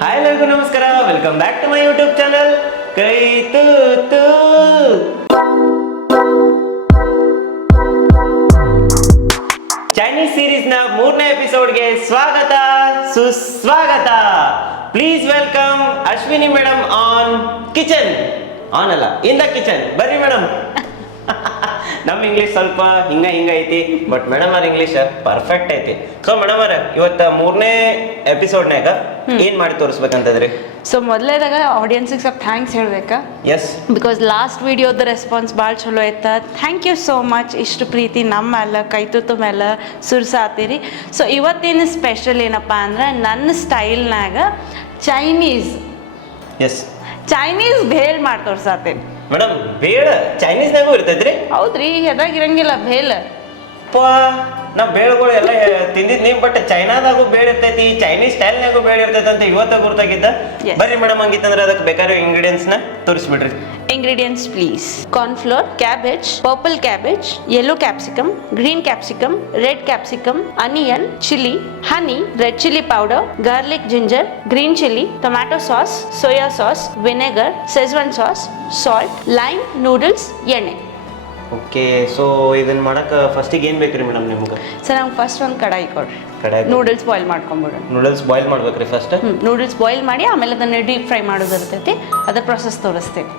Hi ಎಲ್ಲರಿಗೂ ನಮಸ್ಕಾರ. Welcome back to my YouTube channel ಕೈ ತೂತು. ಚೈನೀಸ್ ಸೀರೀಸ್ನ ಮೂರನೇ ಎಪಿಸೋಡ್ಗೆ ಸ್ವಾಗತ, ಸುಸ್ವಾಗತ. Please welcome Ashwini madam on kitchen on ಅಲ್ಲ ಇನ್ ದ ಕಿಚನ್ ಬರ್ರಿ ಮೇಡಮ್ ನಮ್ಮ ಇಂಗ್ಲೀಷ್ ಸ್ವಲ್ಪ ಹಿಂಗ ಹಿಂಗ ಐತಿ ಬಟ್ ಮೇಡಮ್ ಅವ್ರ ಇಂಗ್ಲೀಷ್ ಪರ್ಫೆಕ್ಟ್ ಐತಿ. ಸೊ ಮೇಡಮ್ ಅವ್ರ ಇವತ್ತ ಮೂರನೇ ಎಪಿಸೋಡ್ನ್ಯಾಗ ಏನ್ ಮಾಡಿ ತೋರಿಸ್ಬೇಕಂತದ್ರಿ? ಸೊ ಮೊದಲೇದಾಗ ಆಡಿಯನ್ಸಿಗೆ ಸ್ವಲ್ಪ ಥ್ಯಾಂಕ್ಸ್ ಹೇಳ್ಬೇಕಾ. ಎಸ್ ಬಿಕಾಸ್ ಲಾಸ್ಟ್ ವಿಡಿಯೋದ ರೆಸ್ಪಾನ್ಸ್ ಭಾಳ ಚಲೋ ಐತ ಥ್ಯಾಂಕ್ ಯು ಸೋ ಮಚ್ ಇಷ್ಟು ಪ್ರೀತಿ ನಮ್ಮ ಮೇಲೆ ಕೈತುತ್ತು ಮೇಲೆ ಸುರ್ಸಾತೀರಿ. ಸೊ ಇವತ್ತೇನು ಸ್ಪೆಷಲ್ ಏನಪ್ಪ ಅಂದ್ರೆ ನನ್ನ ಸ್ಟೈಲ್ನಾಗ ಚೈನೀಸ್ ಎಸ್ ಚೈನೀಸ್ ಭೇಲ್ ಮಾಡಿ ತೋರ್ಸಾತೀನಿ. ಮೇಡಮ್ ಬೇಡ. ಚೈನೀಸ್ನಾಗೂ ಇರ್ತೈತ್ರಿ. ಹೌದ್ರಿ ಎದಾಗ ಇರಂಗಿಲ್ಲ ಭೇಲ್ ಪಾ. ನಾ ಬೇಳೆಗಳು ಎಲ್ಲ ತಿಂದಿದ್ ನೀವು ಬಟ್ ಚೈನಾದಾಗೂ ಬೇಳೆ ಇರ್ತೈತಿ ಚೈನೀಸ್ ಸ್ಟೈಲ್ನಾಗೂ ಬೇಳೆ ಇರ್ತೈತಿ ಅಂತ ಇವತ್ತ ಗುರ್ತಾಗಿದ್ದ. Yes. ಬರ್ರಿ ಮೇಡಮ್ ಹಂಗಿತ್ತಂದ್ರೆ ಅದಕ್ಕೆ ಬೇಕಾದ್ರೆ ಇಂಗ್ರೀಡಿಯೆಂಟ್ಸ್ನ ತೋರಿಸ್ಬಿಡ್ರಿ. Ingredients please cornflour cabbage purple cabbage yellow capsicum green capsicum red capsicum onion chilli honey red chilli powder garlic ginger green chilli tomato sauce soya sauce vinegar schezwan sauce salt lime noodles ಎಣ್ಣೆ. Okay so ಇದನ್ನ ಮಾಡಕ್ಕೆ ಫಸ್ಟಿಗೆ ಏನು ಬೇಕ್ರಿ madam ನಿಮ್ಗೆ? Sir ನಮ್ಗೆ first ಒಂದು ಕಡಾಯಿ ಕೊಡ್ರಿ. ಕಡಾಯಿ ನೂಡಲ್ಸ್ ಬಾಯ್ಲ್ ಮಾಡ್ಕೊಂಬಿಡೋಣ. ನೂಡಲ್ಸ್ ಬಾಯ್ಲ್ ಮಾಡ್ಬೇಕ್ರಿ ಫಸ್ಟ್ ನೂಡಲ್ಸ್ ಬಾಯ್ಲ್ ಮಾಡಿ ಆಮೇಲೆ ಅದನ್ನು ಡೀಪ್ ಫ್ರೈ ಮಾಡೋದು ಇರ್ತೈತಿ. ಅದ್ರ ಪ್ರೊಸೆಸ್ ತೋರಿಸ್ತೀನಿ.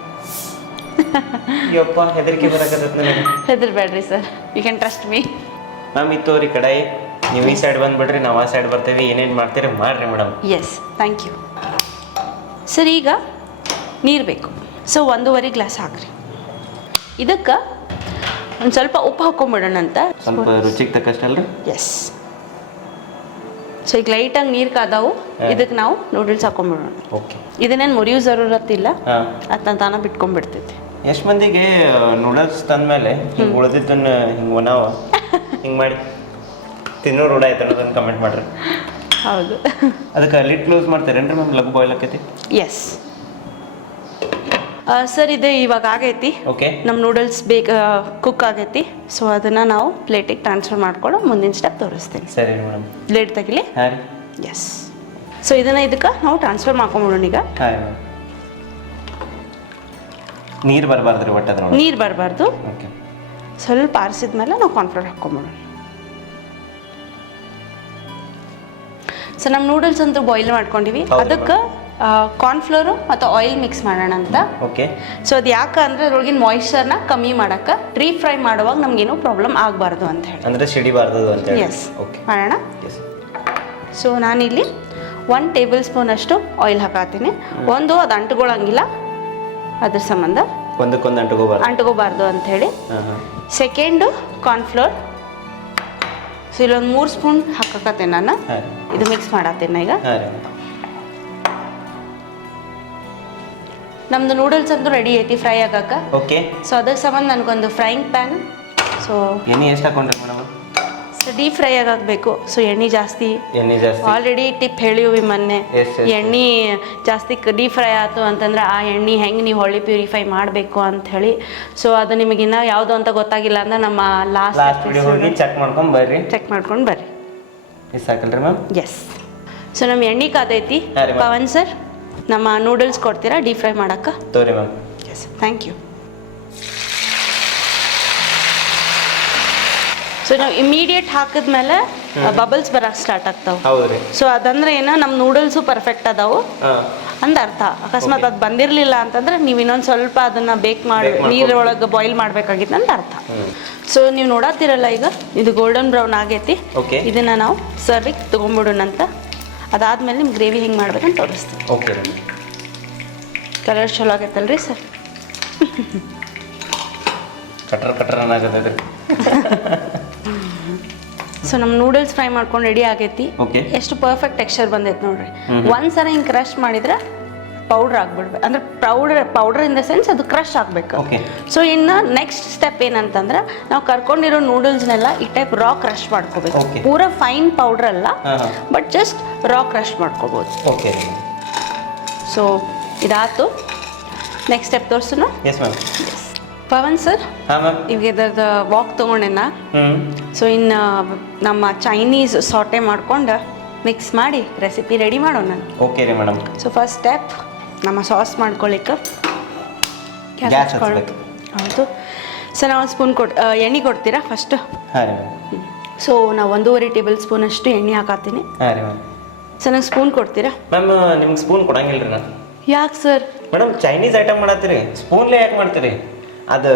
ಯಪ್ಪ ಹೆದರಿಕೆ ಬರಕತ್ತೈತಿ ನನಗೆ. ಹೆದರ್ಬೇಡ್ರಿ sir you can trust me ma'am ಇತ್ತು ರೀ ಕಡಾಯಿ ನೀವು ಈ ಸೈಡ್ ಬಂದ್ಬಿಡ್ರಿ ನಾವು ಆ ಸೈಡ್ ಬರ್ತೀವಿ. ಏನೇನು ಮಾಡ್ತೀರಿ ಮಾಡ್ರಿ madam yes thank you sir ಈಗ ನೀರು ಬೇಕು. ಸೊ ಒಂದೂವರೆ ಗ್ಲಾಸ್ ಹಾಕ್ರಿ. ಇದಕ್ಕೆ ಒಂದು ಸ್ವಲ್ಪ ಉಪ್ಪು ಹಾಕೊಂಡ್ಬಿಡೋಣ ಅಂತ. ಸ್ವಲ್ಪ ರುಚಿಗೆ ತಕ್ಕಷ್ಟಲ್ರಿ? ಎಸ್ ಸೊ ಈಗ ಲೈಟಾಗಿ ನೀರು ಕಾದಾವು. ಇದಕ್ಕೆ ನಾವು ನೂಡಲ್ಸ್ ಹಾಕೊಂಡ್ಬಿಡೋಣ ಓಕೆ ಇದನ್ನೇನು ಮುರಿಯೋ ಜರೂರತ್ತಿಲ್ಲ ಇಲ್ಲ. ಅದನ್ನ ತಾನ ಬಿಟ್ಕೊಂಡ್ಬಿಡ್ತೈತಿ. ಎಷ್ಟು ಮಂದಿಗೆ ನೂಡಲ್ಸ್ ತಂದ್ಮೇಲೆ ಹಿಂಗೆ ಉಳಿದಿದ್ದನ್ನ ಹಿಂಗೆ ಒನಾವ ಹಿಂಗೆ ಮಾಡಿ. ತಿನ್ನೋ ರೂಢ ಆಯ್ತು ಅನ್ನೋದನ್ನ ಕಮೆಂಟ್ ಮಾಡ್ರಿ. ಹೌದು. ಅದಕ್ಕೆ ಲಿಟ್ ಕ್ಲೋಸ್ ಮಾಡ್ತಾರೆ ಮ್ಯಾಮ್? ಲಘು ಬಾಯ್ಲ್ ಆಕೈತಿ? ಎಸ್ ಸರ್ ಇದೆ ಇವಾಗ ಆಗೈತಿ. ಓಕೆ ನಮ್ಮ ನೂಡಲ್ಸ್ ಬೇಗ ಕುಕ್ ಆಗೈತಿ. ಸೊ ಅದನ್ನ ನಾವು ಪ್ಲೇಟಿಗೆ ಟ್ರಾನ್ಸ್ಫರ್ ಮಾಡ್ಕೊಂಡು ಮುಂದಿನ ಸ್ಟೆಪ್ ತೋರಿಸ್ತೀನಿ. ಸರಿ ಮೇಡಮ್ ಪ್ಲೇಟ್ ತೆಗಿಲಿ? ಹಾಂ ಎಸ್ ಸೊ ಇದನ್ನ ಇದಕ್ಕೆ ನಾವು ಟ್ರಾನ್ಸ್ಫರ್ ಮಾಡ್ಕೊಂಬಿಡೋಣ ಈಗ. ಹಾಂ ನೀರು ಬರಬಾರ್ದು ರೀ ಒಟ್ಟದ ನೀರು ಬರಬಾರ್ದು. ಓಕೆ ಸ್ವಲ್ಪ ಆರಿಸಿದ್ಮೇಲೆ ನಾವು ಕಾನ್ಫ್ಲೋರ್ ಹಾಕ್ಕೊಂಬಿಡೋಣ. ಸೊ ನಮ್ಮ ನೂಡಲ್ಸ್ ಅಂತೂ ಬಾಯ್ಲ್ ಮಾಡ್ಕೊಂಡಿವಿ. ಅದಕ್ಕೆ ಕಾರ್ನ್ಫ್ಲೋರು ಮತ್ತು ಆಯಿಲ್ ಮಿಕ್ಸ್ ಮಾಡೋಣ ಅಂತ. ಓಕೆ ಸೊ ಅದು ಯಾಕೆ ಅಂದರೆ ಅದ್ರೊಳಗಿನ ಮಾಯಿಶ್ಚರ್ನ ಕಮ್ಮಿ ಮಾಡೋಕ್ಕೆ ರೀ ಫ್ರೈ ಮಾಡುವಾಗ ನಮಗೇನು ಪ್ರಾಬ್ಲಮ್ ಆಗಬಾರ್ದು ಅಂತ ಹೇಳಿ. ಅಂದರೆ ಸಿಡಿಬಾರ್ದು ಅಂತ ಹೇಳಿ. ಎಸ್ ಓಕೆ ಮಾಡೋಣ? ಸೊ ನಾನಿಲ್ಲಿ ಒನ್ ಟೇಬಲ್ ಸ್ಪೂನ್ ಅಷ್ಟು ಆಯಿಲ್ ಹಾಕಾತೀನಿ ಒಂದು ಅದು ಅಂಟ್ಕೊಳ್ಳಂಗಿಲ್ಲ ಅದ್ರ ಸಂಬಂಧ ಒಂದಕ್ಕೊಂದು ಅಂಟ್ಕೋಬಾರ್ದು ಅಂಟ್ಕೋಬಾರ್ದು ಅಂತ ಹೇಳಿ. Second corn second cornflour so ಇಲ್ಲೊಂದು ಮೂರು ಸ್ಪೂನ್ ಹಾಕಕತ್ತೇನೆ ನಾನು. ಇದು ಮಿಕ್ಸ್ ಮಾಡತ್ತೇನೆ ಈಗ. ನಮ್ದು ನೂಡಲ್ಸ್ ಅಂತೂ ರೆಡಿ ಐತಿ ಫ್ರೈ ಆಗಾಕ ಓಕೆ ಸೊ ಅದಕ್ಕೆ ಸಂಬಂಧ ನನಗೊಂದು ಫ್ರೈಯಿಂಗ್ ಪ್ಯಾನ್ ಸೊ ಎಣ್ಣೆ ಎಷ್ಟು ಹಾಕೊಂಡ್ರಿ ಮೇಡಮ್? ಸೊ ಡೀಪ್ ಫ್ರೈ ಆಗಬೇಕು ಸೊ ಎಣ್ಣೆ ಜಾಸ್ತಿ. ಎಣ್ಣೆ ಜಾಸ್ತಿ. ಆಲ್ರೆಡಿ ಟಿಪ್ ಹೇಳಿವಿ ಮೊನ್ನೆ. ಎಣ್ಣೆ ಜಾಸ್ತಿ ಡೀಪ್ ಫ್ರೈ ಆಯ್ತು ಅಂತಂದ್ರೆ ಆ ಎಣ್ಣೆ ಹೆಂಗೆ ನೀವು ಹೊಳ್ಳಿ ಪ್ಯೂರಿಫೈ ಮಾಡಬೇಕು ಅಂತ ಹೇಳಿ. ಸೊ ಅದು ನಿಮಗೆ ನಿಮಗಿನ್ನ ಯಾವುದು ಅಂತ ಗೊತ್ತಾಗಿಲ್ಲ ಅಂದ್ರೆ ನಮ್ಮ ಲಾಸ್ಟ್ ಹೋಗಿ ಚೆಕ್ ಮಾಡ್ಕೊಂಡು ಬರ್ರಿ. ಚೆಕ್ ಮಾಡ್ಕೊಂಡು ಬರ್ರಿ. ಎಸ್ ಹಾಕಲ್ರಿ ಮ್ಯಾಮ್? ಎಸ್ ಸೊ ನಮ್ಮ ಎಣ್ಣೆ ಕಾದೈತಿ. ಪವನ್ ಸರ್? ನಮ್ಮ ನೂಡಲ್ಸ್ ಕೊಡ್ತೀರಾ? ಡೀಪ್ ಫ್ರೈ ಮಾಡಕ್ಕೆ? ತೋರಿ ma'am yes thank you so ನಾವು ಇಮಿಡಿಯೇಟ್ ಹಾಕಿದ್ಮೇಲೆ ಬಬಲ್ಸ್ ಬರಕ್ಕೆ ಸ್ಟಾರ್ಟ್ ಆಗ್ತಾವೆ. ಸೊ ಅದಂದ್ರೆ ಏನೋ ನಮ್ಮ ನೂಡಲ್ಸು ಪರ್ಫೆಕ್ಟ್ ಅದಾವು. ಅಂದ ಅರ್ಥ ಅಕಸ್ಮಾತ್ ಅದು ಬಂದಿರಲಿಲ್ಲ ಅಂತಂದ್ರೆ ನೀವು ಇನ್ನೊಂದು ಸ್ವಲ್ಪ ಅದನ್ನ ಬೇಕ್ ಮಾಡಿ ನೀರೊಳಗ ಬಾಯ್ಲ್ ಮಾಡ್ಬೇಕಾಗಿತ್ತು ಅಂತ ಅರ್ಥ ಸೊ ನೀವು ನೋಡಾತಿರಲ್ಲ ಈಗ ಇದು ಗೋಲ್ಡನ್ ಬ್ರೌನ್ ಆಗೈತಿ. ಇದನ್ನ ನಾವು ಸರ್ವಿಗೆ ತೊಗೊಂಬಿಡೋಣಂತ ಅದಾದ್ಮೇಲೆ ನಿಮ್ಗೆ ಗ್ರೇವಿ ಹೆಂಗೆ ಮಾಡ್ಬೇಕಂತ ತೋರಿಸ್ತೀನಿ. ಓಕೆ ರೀ ಕಲರ್ ಚಲೋ ಆಗೈತಲ್ರಿ ಸರ್? ಕಟ್ರ ಕಟ್ರ ಸೊ ನಮ್ಮ ನೂಡಲ್ಸ್ ಫ್ರೈ ಮಾಡ್ಕೊಂಡು ರೆಡಿ ಆಗೈತಿ. ಎಷ್ಟು ಪರ್ಫೆಕ್ಟ್ ಟೆಕ್ಸ್ಚರ್ ಬಂದೈತೆ ನೋಡ್ರಿ. ಒಂದ್ಸಲ ಹಿಂಗೆ ಕ್ರಶ್ ಮಾಡಿದ್ರೆ ಪೌಡ್ರ್ ಆಗ್ಬಿಡ್ಬೇಕು ಅಂದ್ರೆ powder powder in the sense ಅದು ಕ್ರಶ್ ಆಗಬೇಕು. ಓಕೆ ಸೊ ಇನ್ನು ನೆಕ್ಸ್ಟ್ ಸ್ಟೆಪ್ ಏನಂತಂದ್ರೆ ನಾವು ಕರ್ಕೊಂಡಿರೋ ನೂಡಲ್ಸ್ನೆಲ್ಲ ಈ ಟೈಪ್ ರಾ ಕ್ರಶ್ ಮಾಡ್ಕೋಬೇಕು. ಪೂರ ಫೈನ್ ಪೌಡರ್ ಅಲ್ಲ ಬಟ್ ಜಸ್ಟ್ ರಾ ಕ್ರಶ್ ಮಾಡ್ಕೋಬೋದು. ಓಕೆ ಸೊ ಇದಾಯ್ತು. ನೆಕ್ಸ್ಟ್ ಸ್ಟೆಪ್ ತೋರಿಸೋಣ ಪವನ್ ಸರ್ ಇವಾಗ ವಾಕ್ ತೊಗೊಂಡೆನ? ಸೊ ಇನ್ನು ನಮ್ಮ ಚೈನೀಸ್ ಸಾಟೆ ಮಾಡ್ಕೊಂಡು ಮಿಕ್ಸ್ ಮಾಡಿ ರೆಸಿಪಿ ರೆಡಿ ಮಾಡೋಣ. ಓಕೆ ರೀ ಮೇಡಮ್ ಸೊ ಫಸ್ಟ್ ಸ್ಟೆಪ್ ನಮ್ಮ ಸಾಸ್ ಮಾಡ್ಕೊಳ್ಳಿಕ್ಕೆ ಗ್ಯಾಸ್. ಹೌದು. ಸೊ ನಾವು ಸ್ಪೂನ್ ಕೊಡ್ ಆ, ಎಣ್ಣೆ ಕೊಡ್ತೀರಾ ಫಸ್ಟ್ ಸೊ ನಾವು ಒಂದೂವರೆ ಟೇಬಲ್ ಸ್ಪೂನ್ ಅಷ್ಟು ಎಣ್ಣೆ ಹಾಕಾತೀನಿ ಸರ್ ಸೊ ನಂಗೆ ಸ್ಪೂನ್ ಕೊಡ್ತೀರಾ? ಮ್ಯಾಮ್ ನಿಮ್ಗೆ ಸ್ಪೂನ್ ಕೊಡಂಗಿಲ್ಲ ರೀ ನಾನು ಯಾಕೆ ಸರ್? ಮೇಡಮ್ ಚೈನೀಸ್ ಐಟಮ್ ಮಾಡತ್ತೀರಿ. ಸ್ಪೂನ್ಲೇ ಯಾಕೆ ಮಾಡ್ತೀರಿ? ಅದು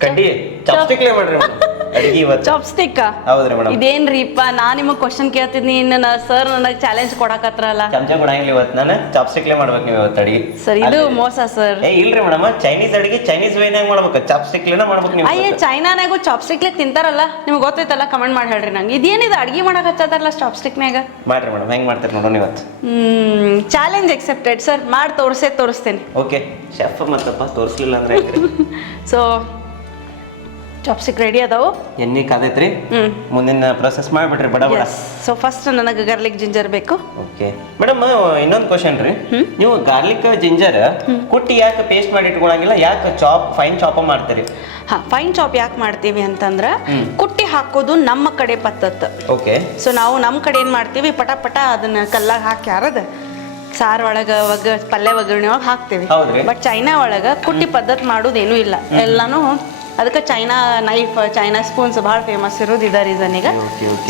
ಕಡ್ಡಿ ಚಾಪ್ಸ್ಟಿಕ್ಲೇ ಮಾಡ್ರಿ ಮೇಡಮ್. ಅಡಿಗೆ ಇವತ್ತು. ಚಾಪ್ಸ್ಟಿಕ್ ಹೌದ್ರಿ ಮೇಡಮ್. ಇದೇನ್ರಿಪ್ಪ ನಾ ನಿಮಗೆ ಕ್ವಶನ್ ಕೇಳ್ತಿದ್ನಿ ಇನ್ನು ಸರ್ ನನಗೆ ಚಾಲೆಂಜ್ ಕೊಡಕತ್ರಲ್ಲ. ಚಮಚ ಕೊಡಂಗಿಲ್ಲ ಇವತ್ತು ನಾನು ಚಾಪ್ಸ್ಟಿಕ್ಲೇ ಮಾಡ್ಬೇಕು ನೀವು ಇವತ್ತು ಅಡಿಗೆ. ಸರ್ ಇದು ಮೋಸ ಸರ್. ಏ ಇಲ್ರಿ ಮೇಡಮ್ ಚೈನೀಸ್ ಅಡಿಗೆ ಚೈನೀಸ್ ವೇನಾಗ ಮಾಡ್ಬೇಕು. ಚಾಪ್ಸ್ಟಿಕ್ಲೇನ ಮಾಡ್ಬೇಕು ನೀವು ಅಯ್ಯ ಇವತ್ತು. ಚೈನಾನಾಗೂ ಚಾಪ್ಸ್ಟಿಕ್ಲೆ ತಿಂತಾರಲ್ಲ. ನಿಮ್ಗೆ ಗೊತ್ತೈತಲ್ಲ ಕಮೆಂಟ್ ಮಾಡಿ ಹೇಳ್ರಿ ನಂಗೆ. ಇದೇನಿದು ಅಡ್ಗೆ ಮಾಡಕ್ ಹಚ್ಚತಾರಲ್ಲ ಚಾಪ್ಸ್ಟಿಕ್ನಾಗ ಮಾಡ್ರಿ ಮೇಡಮ್ ಹೆಂಗ್ ಮಾಡ್ತೀರಿ ನೋಡೋಣ ಇವತ್ತು. ಹ್ಮ್ ಚಾಲೆಂಜ್ ಎಕ್ಸೆಪ್ಟೆಡ್ ಸರ್ ಮಾಡಿ ತೋರಿಸೇ ತೋರಿಸ್ತೀನಿ. ಓಕೆ ಶೆಫ್ ಮತ್ತಪ್ಪ ತೋರಿಸ್ಲಿಲ್ಲ ಅಂದ್ರೆ ಹೆಂಗ್ರಿ? ಸೊ ಚಾಪ್ಸ್ಟಿಕ್ ರೆಡಿ ಅದಾವು? ಎಣ್ಣೆ ಕಾದೈತ್ರಿ? ಮುಂದಿನ ಪ್ರೊಸೆಸ್ ಮಾಡಿಬಿಡ್ರಿ ಬಡ ಬಡ. ಸೊ ಫಸ್ಟ್ ನನಗೆ ಗಾರ್ಲಿಕ್ ಜಿಂಜರ್ ಬೇಕು. ಓಕೆ ಮೇಡಮ್ ಇನ್ನೊಂದು ಕ್ವಶನ್ ರೀ. ನೀವು ಗಾರ್ಲಿಕ್ ಜಿಂಜರ್ ಕುಟ್ಟಿ ಯಾಕೆ ಪೇಸ್ಟ್ ಮಾಡಿ ಇಟ್ಕೊಳಂಗಿಲ್ಲ ಯಾಕೆ ಚಾಪ್ ಫೈನ್ ಚಾಪ್ ಮಾಡ್ತೀರಿ? ಹಾ ಫೈನ್ ಚಾಪ್ ಯಾಕೆ ಮಾಡ್ತೀವಿ ಅಂತಂದ್ರೆ ಕುಟ್ಟಿ ಹಾಕೋದು ನಮ್ಮ ಕಡೆ ಪದ್ಧತಿ. ಓಕೆ ಸೊ ನಾವು ನಮ್ಮ ಕಡೆ ಏನು ಮಾಡ್ತೀವಿ ಪಟ ಪಟ ಅದನ್ನ ಕಲ್ಲಾಗ ಹಾಕಿ ಯಾರದ ಸಾರ್ ಒಳಗ ಒಗ್ಗ ಪಲ್ಯ ಒಗ್ಗರಣೆ ಒಳಗೆ ಹಾಕ್ತೀವಿ. ಬಟ್ ಚೈನಾ ಒಳಗ ಕುಟ್ಟಿ ಪದ್ಧತಿ ಮಾಡೋದೇನೂ ಇಲ್ಲ. ಎಲ್ಲಾನು ಅದಕ್ಕೆ ಚೈನಾ ನೈಫ್ ಚೈನಾ ಸ್ಪೂನ್ಸ್ ಭಾಳ ಫೇಮಸ್ ಇರೋದು ಇದ ರೀಸನ್ ಈಗ.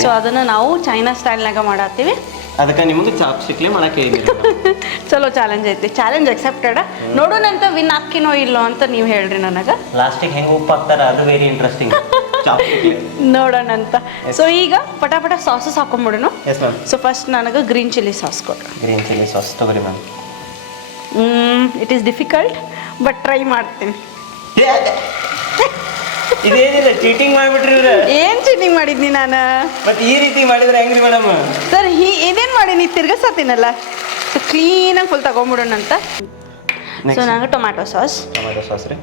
ಸೊ ಅದನ್ನ ನಾವು ಚೈನಾ ಸ್ಟೈಲ್ನಾಗ ಮಾಡತ್ತೀವಿ. ಅದಕ್ಕೆ ನಿಮಗೆ ಚಾಪ್ಸ್ಟಿಕ್ಲೇ ಮಾಡಕ್ಕೆ ಹೇಳಿದ್ರಿ. ಚಲೋ ಚಾಲೆಂಜ್ ಐತಿ. ಚಾಲೆಂಜ್ ಅಕ್ಸೆಪ್ಟೆಡ್ ನೋಡೋಣಂತ ವಿನ್ ಹಾಕಿನೋ ಇಲ್ಲೋ ಅಂತ ನೀವು ಹೇಳ್ರಿ ನನಗೆ. ಲಾಸ್ಟಿಗೆ ಹೆಂಗೆ ಉಪ್ಪು ಹಾಕ್ತಾರ ಅದು ವೆರಿ ಇಂಟ್ರೆಸ್ಟಿಂಗ್ ನೋಡೋಣ ನೋಡೋಣಂತ ಸೊ ಈಗ ಪಟಾಪಟ ಪಟ ಸಾಸಸ್ ಹಾಕೊಂಡ್ಬಿಡೋಣ ಸೊ ಫಸ್ಟ್ ನನಗೆ ಗ್ರೀನ್ ಚಿಲ್ಲಿ ಸಾಸ್ ಕೊಡ್ರಿ ಗ್ರೀನ್ ಚಿಲ್ಲಿ ಸಾಸ್ ತಗೋರಿ ma'am it is difficult but try ಮಾಡ್ತೀನಿ. ಇದೇನಿಲ್ಲ ಚೀಟಿಂಗ್ ಮಾಡ್ಬಿಟ್ರಿ ಇವ್ರು. ಏನ್ ಚೀಟಿಂಗ್ ಮಾಡಿದ್ನಿ ನಾನು? ಮತ್ತೆ ಈ ರೀತಿ ಮಾಡಿದ್ರೆ ಹೆಂಗ್ರಿ ಮೇಡಮ್ ಸರ್ ಹೀ ಇದೇನ್ ಮಾಡೀನಿ ತಿರ್ಗಸತ್ತೀನಲ್ಲ ಸೊ ಕ್ಲೀನಾಗಿ ಫುಲ್ ತಗೊಂಬಿಡೋಣ ಅಂತ. ಸೊ ನನಗೆ ಟೊಮ್ಯಾಟೊ ಸಾಸ್ ಟೊಮ್ಯಾಟೊ ಸಾಸ್ ರೀ.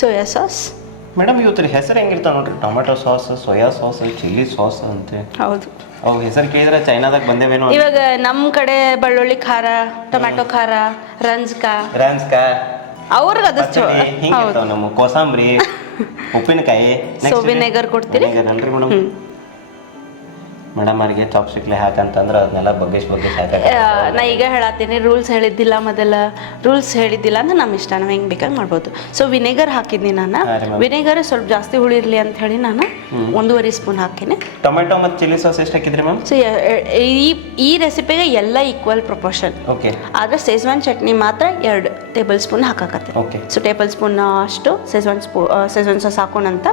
ಸೋಯಾ ಸಾಸ್ ಮೇಡಮ್ ಇವತ್ತು ಹೆಸರು ಹೆಂಗಿರ್ತಾವ ನೋಡ್ರಿ? Tomato sauce soya sauce chilli sauce ಅಂತೆ. ಹೌದು. ಅವು ಹೆಸರು ಕೇಳಿದ್ರೆ ಚೈನಾದಾಗ ಬಂದೇವೇನೋ ಇವಾಗ ನಮ್ಮ ಕಡೆ ಬೆಳ್ಳುಳ್ಳಿ ಖಾರ ಟೊಮ್ಯಾಟೊ ಖಾರ ರಂಜ್ಕಾ. ರಾನ್ಸ್ಕ ಅವ್ರಿಗೆ ಅದಷ್ಟು ಹಿಂಗೆ ಹೌದು. ಇರ್ತಾವ ನಮ್ಮ ಕೋಸಂಬರಿ ಉಪ್ಪಿನಕಾಯಿ vinegar ಕೊಡ್ತೀರಿ? ಅಲ್ರಿ ಮೇಡಮ್. ಮೇಡಮ್ ಅವ್ರಿಗೆ ಚಾಪ್ ಸಿಕ್ಲೆ ಹಾಕಂತಂದ್ರೆ ಅದನ್ನೆಲ್ಲ ಬಗ್ಗಿಸ್ ಬಗ್ಗಿಸ್ ನಾ ಈಗ ಹೇಳತ್ತೀನಿ ರೂಲ್ಸ್ ಹೇಳಿದ್ದಿಲ್ಲ ಮೊದಲ. ರೂಲ್ಸ್ ಹೇಳಿದ್ದಿಲ್ಲ ಅಂದ್ರೆ ನಮ್ಮ ಇಷ್ಟ ನಾವು ಹೆಂಗೆ ಬೇಕಾಗಿ ಮಾಡ್ಬೋದು. ಸೊ ವಿನೆಗರ್ ಹಾಕಿದ್ನಿ ನಾನು. ವಿನೆಗರ್ ಸ್ವಲ್ಪ ಜಾಸ್ತಿ ಹುಳಿರ್ಲಿ ಅಂತ ಹೇಳಿ ನಾನು ಒಂದೂವರೆ ಸ್ಪೂನ್ ಹಾಕಿನಿ ಟೊಮೆಟೊ ಮತ್ತು ಚಿಲ್ಲಿ ಸಾಸ್ ಎಷ್ಟು ಹಾಕಿದ್ರಿ ಮ್ಯಾಮ್ ಸೊ ಈ ಈ ರೆಸಿಪಿಗೆ ಎಲ್ಲ ಈಕ್ವಲ್ ಪ್ರೊಪೋರ್ಷನ್ ಓಕೆ ಆದರೆ ಸೇಜ್ವಾನ್ ಚಟ್ನಿ ಮಾತ್ರ ಎರಡು ಟೇಬಲ್ ಸ್ಪೂನ್ ಹಾಕಕತ್ತೆ ಓಕೆ ಸೊ ಟೇಬಲ್ ಸ್ಪೂನ್ ಅಷ್ಟು ಸೇಜ್ವಾನ್ ಸ್ಪೂ ಸೇಜ್ವಾನ್ ಸಾಸ್ ಹಾಕೋಣಂತ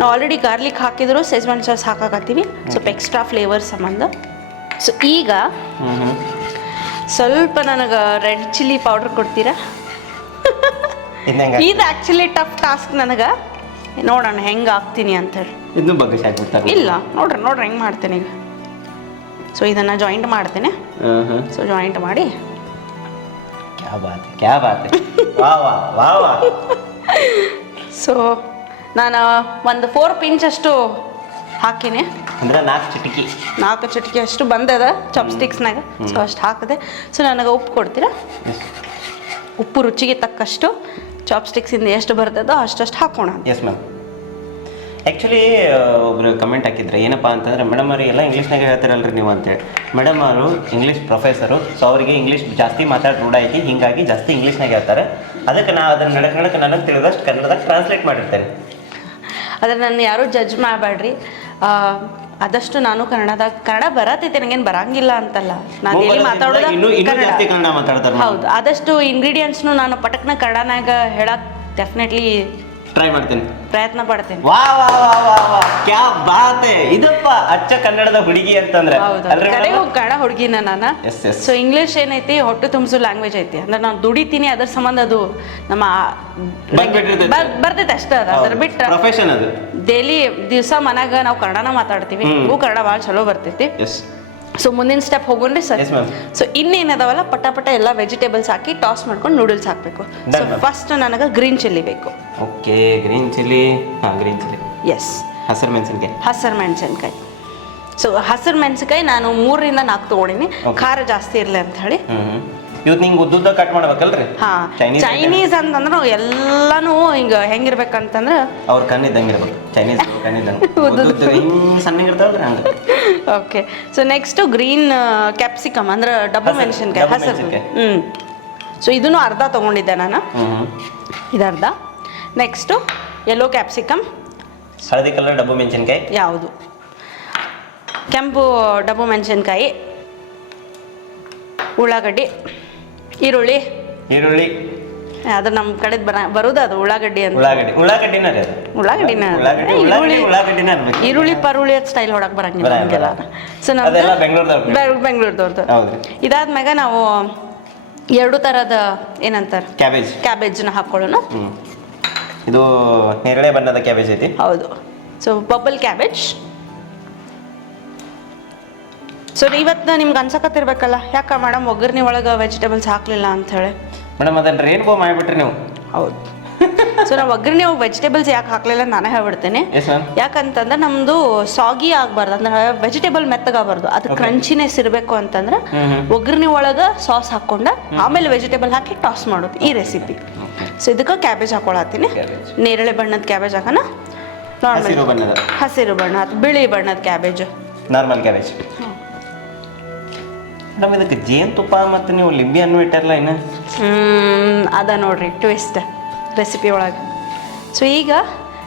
ನಾವು ಆಲ್ರೆಡಿ ಗಾರ್ಲಿಕ್ ಹಾಕಿದ್ರು ಸೆಜ್ವಾನ್ ಸಾಸ್ ಹಾಕಾಕತ್ತೀವಿ. ಸ್ವಲ್ಪ ಎಕ್ಸ್ಟ್ರಾ ಫ್ಲೇವರ್ ಸಂಬಂಧ. ಸೊ ಈಗ ಸ್ವಲ್ಪ ನನಗೆ ರೆಡ್ ಚಿಲ್ಲಿ ಪೌಡರ್ ಕೊಡ್ತೀರಾ? ಇದು ಆ್ಯಕ್ಚುಲಿ ಟಫ್ ಟಾಸ್ಕ್ ನನಗೆ. ನೋಡೋಣ ಹೆಂಗೆ ಹಾಕ್ತೀನಿ ಅಂತ ಹೇಳಿ. ಇಲ್ಲ ನೋಡ್ರಿ ನೋಡ್ರಿ ಹೆಂಗೆ ಮಾಡ್ತೇನೆ ಈಗ. ಸೊ ಇದನ್ನು ಜಾಯಿಂಟ್ ಮಾಡ್ತೇನೆ. ಸೊ ಜಾಯಿಂಟ್ ಮಾಡಿ. ಸೊ ನಾನು ಒಂದು ಫೋರ್ ಪಿಂಚ್ ಅಷ್ಟು ಹಾಕಿನಿ. ಅಂದ್ರೆ ನಾಲ್ಕು ಚಿಟಿಕಿ. ನಾಲ್ಕು ಚಿಟಿಕಿ ಅಷ್ಟು ಬಂದದ ಚಾಪ್ ಚಾಪ್ಸ್ಟಿಕ್ಸ್ನಾಗ ಸೊ ಅಷ್ಟು ಹಾಕಿದೆ. ಸೊ ನನಗೆ ಉಪ್ಪು ಕೊಡ್ತೀರಾ? ಉಪ್ಪು ರುಚಿಗೆ ತಕ್ಕಷ್ಟು ಚಾಪ್ ಚಾಪ್ಸ್ಟಿಕ್ಸಿಂದ ಎಷ್ಟು ಬರ್ತದೋ ಅಷ್ಟಷ್ಟು ಹಾಕೋಣ ಎಸ್ ಮ್ಯಾಮ್ ಆ್ಯಕ್ಚುಲಿ ಒಬ್ಬರು ಕಮೆಂಟ್ ಹಾಕಿದ್ರೆ ಏನಪ್ಪ ಅಂತಂದ್ರೆ ಮೇಡಮ್ ಅವ್ರಿಗೆ ಎಲ್ಲ ಇಂಗ್ಲೀಷ್ನಾಗೆ ಹೇಳ್ತಾರಲ್ರಿ ನೀವು ಅಂತೇಳಿ ಮೇಡಮ್ ಅವರು ಇಂಗ್ಲೀಷ್ ಪ್ರೊಫೆಸರು ಸೊ ಅವರಿಗೆ ಇಂಗ್ಲೀಷ್ ಜಾಸ್ತಿ ಮಾತಾಡಿ ರೂಢ ಐತಿ ಹೀಗಾಗಿ ಜಾಸ್ತಿ ಇಂಗ್ಲೀಷ್ನಾಗೆ ಹೇಳ್ತಾರೆ. ಅದಕ್ಕೆ ನಾನು ಅದನ್ನು ನಡಕ್ ನಡಕ್ಕೆ ನನಗೆ ತಿಳಿದಷ್ಟು ಕನ್ನಡದಾಗ ಟ್ರಾನ್ಸ್ಲೇಟ್ ಮಾಡಿರ್ತೇನೆ. ಅದ್ರ ನನ್ನ ಯಾರೂ ಜಡ್ಜ್ ಮಾಡಬೇಡ್ರಿ. ಆದಷ್ಟು ನಾನು ಕನ್ನಡದಾಗ ಕನ್ನಡ ಬರತೈತೆ ನನಗೇನು ಬರಂಗಿಲ್ಲ ಅಂತಲ್ಲ. ನಾನು ಎಲ್ಲಿ ಮಾತಾಡೋದು ಕನ್ನಡ. ಹೌದು. ಆದಷ್ಟು ಇಂಗ್ರೀಡಿಯೆಂಟ್ಸ್ನು ನಾನು ಪಟಕ್ನ ಕನ್ನಡನಾಗ ಹೇಳಕ್ಕೆ ಡೆಫಿನೆಟ್ಲಿ ಟ್ರೈ ಮಾಡ್ತೀನಿ. ಪ್ರಯತ್ನ ಪಡ್ತೇನೆ. ವಾ ವಾ ವಾ ವಾ ವಾ. ಕ್ಯಾ ಬಾತ್ ಹೈ. ಇದಪ್ಪ ಅಚ್ಚ ಕನ್ನಡದ ಹುಡುಗಿ ಅಂತಂದ್ರೆ. ಹೌದು. ಅಲ್ರಿ ಕಡೆಗೂ ಕನ್ನಡ ಹುಡುಗಿನ ನಾನು. ಎಸ್ ಎಸ್ ಸೊ ಇಂಗ್ಲಿಷ್ ಏನೈತಿ? ಹೊಟ್ಟು ತುಂಬಿಸೋ ಲ್ಯಾಂಗ್ವೇಜ್ ಐತಿ. ಅಂದ್ರೆ ನಾನು ದುಡಿತೀನಿ ಅದ್ರ ಸಂಬಂಧ ಅದು ನಮ್ಮ ಬಂದ್ಬಿಟ್ಟಿರ್ತೈತೆ. ಬರ್- ಬರ್ತೈತೆ ಅಷ್ಟೇ ಅದು. ಅದ್ರ ಬಿಟ್ರೆ ಪ್ರೊಫೆಷನ್ ಅದು. ಡೈಲಿ ದಿವಸ ಮನ್ಯಾಗ ನಾವು ಕನ್ನಡನ ಮಾತಾಡ್ತೀವಿ. ಹ್ಮ್. ಹೂ ಕನ್ನಡ ಭಾಳ ಚಲೋ ಬರ್ತೈತಿ. ಎಸ್ ಸೊ ಮುಂದಿನ ಸ್ಟೆಪ್ ಹೋಗೋಣ್ರಿ ಸರ್ ಸೊ ಇನ್ನೇನದಾವಲ್ಲ ಪಟ ಪಟ ಎಲ್ಲ ವೆಜಿಟೇಬಲ್ಸ್ ಹಾಕಿ ಟಾಸ್ ಮಾಡ್ಕೊಂಡು ನೂಡಲ್ಸ್ ಹಾಕಬೇಕು. ಸೊ ಫಸ್ಟ್ ನನಗೆ ಗ್ರೀನ್ ಚಿಲ್ಲಿ ಬೇಕು. ಓಕೆ ಗ್ರೀನ್ ಚಿಲ್ಲಿ ಹಾಂ ಗ್ರೀನ್ ಚಿಲ್ಲಿ ಎಸ್ ಹಸಿರು ಮೆಣಸಿನ್ಕಾಯಿ. ಹಸಿರು ಮೆಣಸಿನ್ಕಾಯಿ. ಸೊ ಹಸಿರು ಮೆಣಸಿನಕಾಯಿ ನಾನು ಮೂರರಿಂದ ನಾಲ್ಕು ತೊಗೊಂಡಿನಿ. ಖಾರ ಜಾಸ್ತಿ ಇರಲಿ ಅಂತ ಹೇಳಿ. ಇವತ್ತು ನಿಂಗೆ ಉದ್ದುದ್ದ ಕಟ್ ಮಾಡ್ಬೇಕಲ್ರಿ? ಹಾ Chinese ಚೈನೀಸ್ ಅಂತಂದ್ರೆ ಎಲ್ಲಾನು ಹಿಂಗ ಹೆಂಗಿರ್ಬೇಕಂತಂದ್ರ ಅವ್ರ ಕಣ್ಣಿದ್ದಂಗೆ ಇರ್ಬೇಕು. ಚೈನೀಸ್ ಕಣ್ಣಿದ್ದಂಗೆ. ಉದ್ದುದ್ದು. ಹಿಂಗೆ ಸಣ್ಣಗಿರ್ತಾವಲ್ರಿ ಹಂಗೆ. Okay so next green capsicum ಅಂದ್ರೆ ಡಬಲ್ ಹಸಿರು, ಮೆಣಸಿನ್ಕಾಯಿ ಡಬ್ಬು ಹಸಿರು ಮೆಣಸಿನ್ಕಾಯಿ. ಸೊ ಇದನ್ನು ಅರ್ಧ ತೊಗೊಂಡಿದ್ದೆ ನಾನು. ಹ್ಞೂ ಇದು ಅರ್ಧ. ನೆಕ್ಸ್ಟು ಯೆಲ್ಲೋ ಕ್ಯಾಪ್ಸಿಕಮ್ ಹಳದಿ ಕಲರ್ ಡಬ್ಬು ಮೆಣಸಿನ್ಕಾಯಿ? ಯಾವುದು? ಕೆಂಪು ಡಬ್ಬು ಮೆಣಸಿನ್ಕಾಯಿ. ಉಳ್ಳಾಗಡ್ಡಿ. ಈರುಳ್ಳಿ. ಈರುಳ್ಳಿ. ಅದು ನಮ್ಮ ಕಡೆ ಬರ ಬರೋದು ಅದು ಉಳ್ಳಾಗಡ್ಡಿ ಅಂತ. ಉಳ್ಳಾಗಡ್ಡಿ. ಉಳ್ಳಾಗಡ್ಡಿನ ರೀ ಅದು. ಉಳ್ಳಾಗಡ್ಡಿನ ಉಳ್ಳಾಗಡ್ಡಿ ಉಳ್ಳಾಗಡ್ಡಿ ಈರುಳ್ಳಿ ಉಳ್ಳಾಗಡ್ಡಿನ ಇರ್ಬೇಕು ಈರುಳ್ಳಿ ಪರುಳ್ಳಿ ಸ್ಟೈಲ್ ಹೊಡಕ್ ಬರಂಗಿಲ್ಲ ಬರಲ್ಲ, ನಮಗೆಲ್ಲ. ಸೊ ಅದೆಲ್ಲ ಬೆಂಗ್ಳೂರ್ದವ್ರು ನಮ್ದು ಬೆಂಗಳೂರದವ್ರದ್ದು ಹೌದ್ರಿ ಇದಾದ್ಮ್ಯಾಗ ನಾವು ಎರಡು ತರದ ಏನಂತಾರೆ? ಕ್ಯಾಬೇಜ್. ಕ್ಯಾಬೇಜ್ನ ಹಾಕೊಳ್ಳೋಣ. ಇದು ನೇರಳೆ ಬಣ್ಣದ ಕ್ಯಾಬೇಜ್ ಐತಿ. ಹೌದು. ಸೊ ಬಬಲ್ ಕ್ಯಾಬೇಜ್ ಸೊ ಇವತ್ತು ನಿಮ್ಗೆ ಅನ್ಸಕತ್ತಿರ್ಬೇಕಲ್ಲ ಯಾಕ ಮೇಡಮ್ ಒಗ್ಗರಣೆ ಒಳಗೆ ವೆಜಿಟೇಬಲ್ಸ್ ಹಾಕಲಿಲ್ಲ ಅಂತ ಹೇಳಿ ಮೇಡಮ್ ಅದನ್ನ ರೇನ್ಬೋ ಮಾಡಿಬಿಟ್ರಿ ನೀವು. ಹೌದು. ಸೊ ನಾವು ಒಗ್ಗರಣೆ ವೆಜಿಟೇಬಲ್ಸ್ ಯಾಕೆ ಹಾಕ್ಲಿಲ್ಲ ನಾನೇ ಹೇಳ್ಬಿಡ್ತೇನೆ. ಯಾಕಂತಂದ್ರೆ ನಮ್ದು ಸಾಗಿ ಆಗ್ಬಾರ್ದು ಅಂದ್ರೆ ವೆಜಿಟೇಬಲ್ ಮೆತ್ತಗಾಗಬಾರ್ದು. ಅದು. ಕ್ರಂಚಿನೆಸ್ ಇರಬೇಕು ಅಂತಂದ್ರೆ. ಒಗ್ಗರಣೆ ಒಳಗೆ ಸಾಸ್ ಹಾಕೊಂಡ ಆಮೇಲೆ ವೆಜಿಟೇಬಲ್ ಹಾಕಿ ಟಾಸ್ ಮಾಡೋದು ಈ ರೆಸಿಪಿ ಸೊ ಇದಕ್ಕೆ ಕ್ಯಾಬೇಜ್ ಹಾಕೊಳತ್ತೀನಿ. ನೇರಳೆ ಬಣ್ಣದ ಕ್ಯಾಬೇಜ್ ಹಾಕೋಣ. ಹಸಿರು ನಾರ್ಮಲ್ ಬಣ್ಣದ. ಹಸಿರು ಬಣ್ಣ ಬಿಳಿ ಬಣ್ಣದ ಕ್ಯಾಬೇಜ್ ನಾರ್ಮಲ್ ಕ್ಯಾಬೇಜ್ ಮೇಡಮ್ ಇದಕ್ಕೆ ಜೇನುತುಪ್ಪ ಮತ್ತು ನೀವು ಲಿಂಬೆ ಹಣ್ಣು ಇಟ್ಟಲ್ಲ ಇನ್ನು? ಹ್ಮ್ ಅದ ನೋಡ್ರಿ ಟ್ವಿಸ್ಟ್ ರೆಸಿಪಿ ಒಳಗೆ. ಸೊ ಈಗ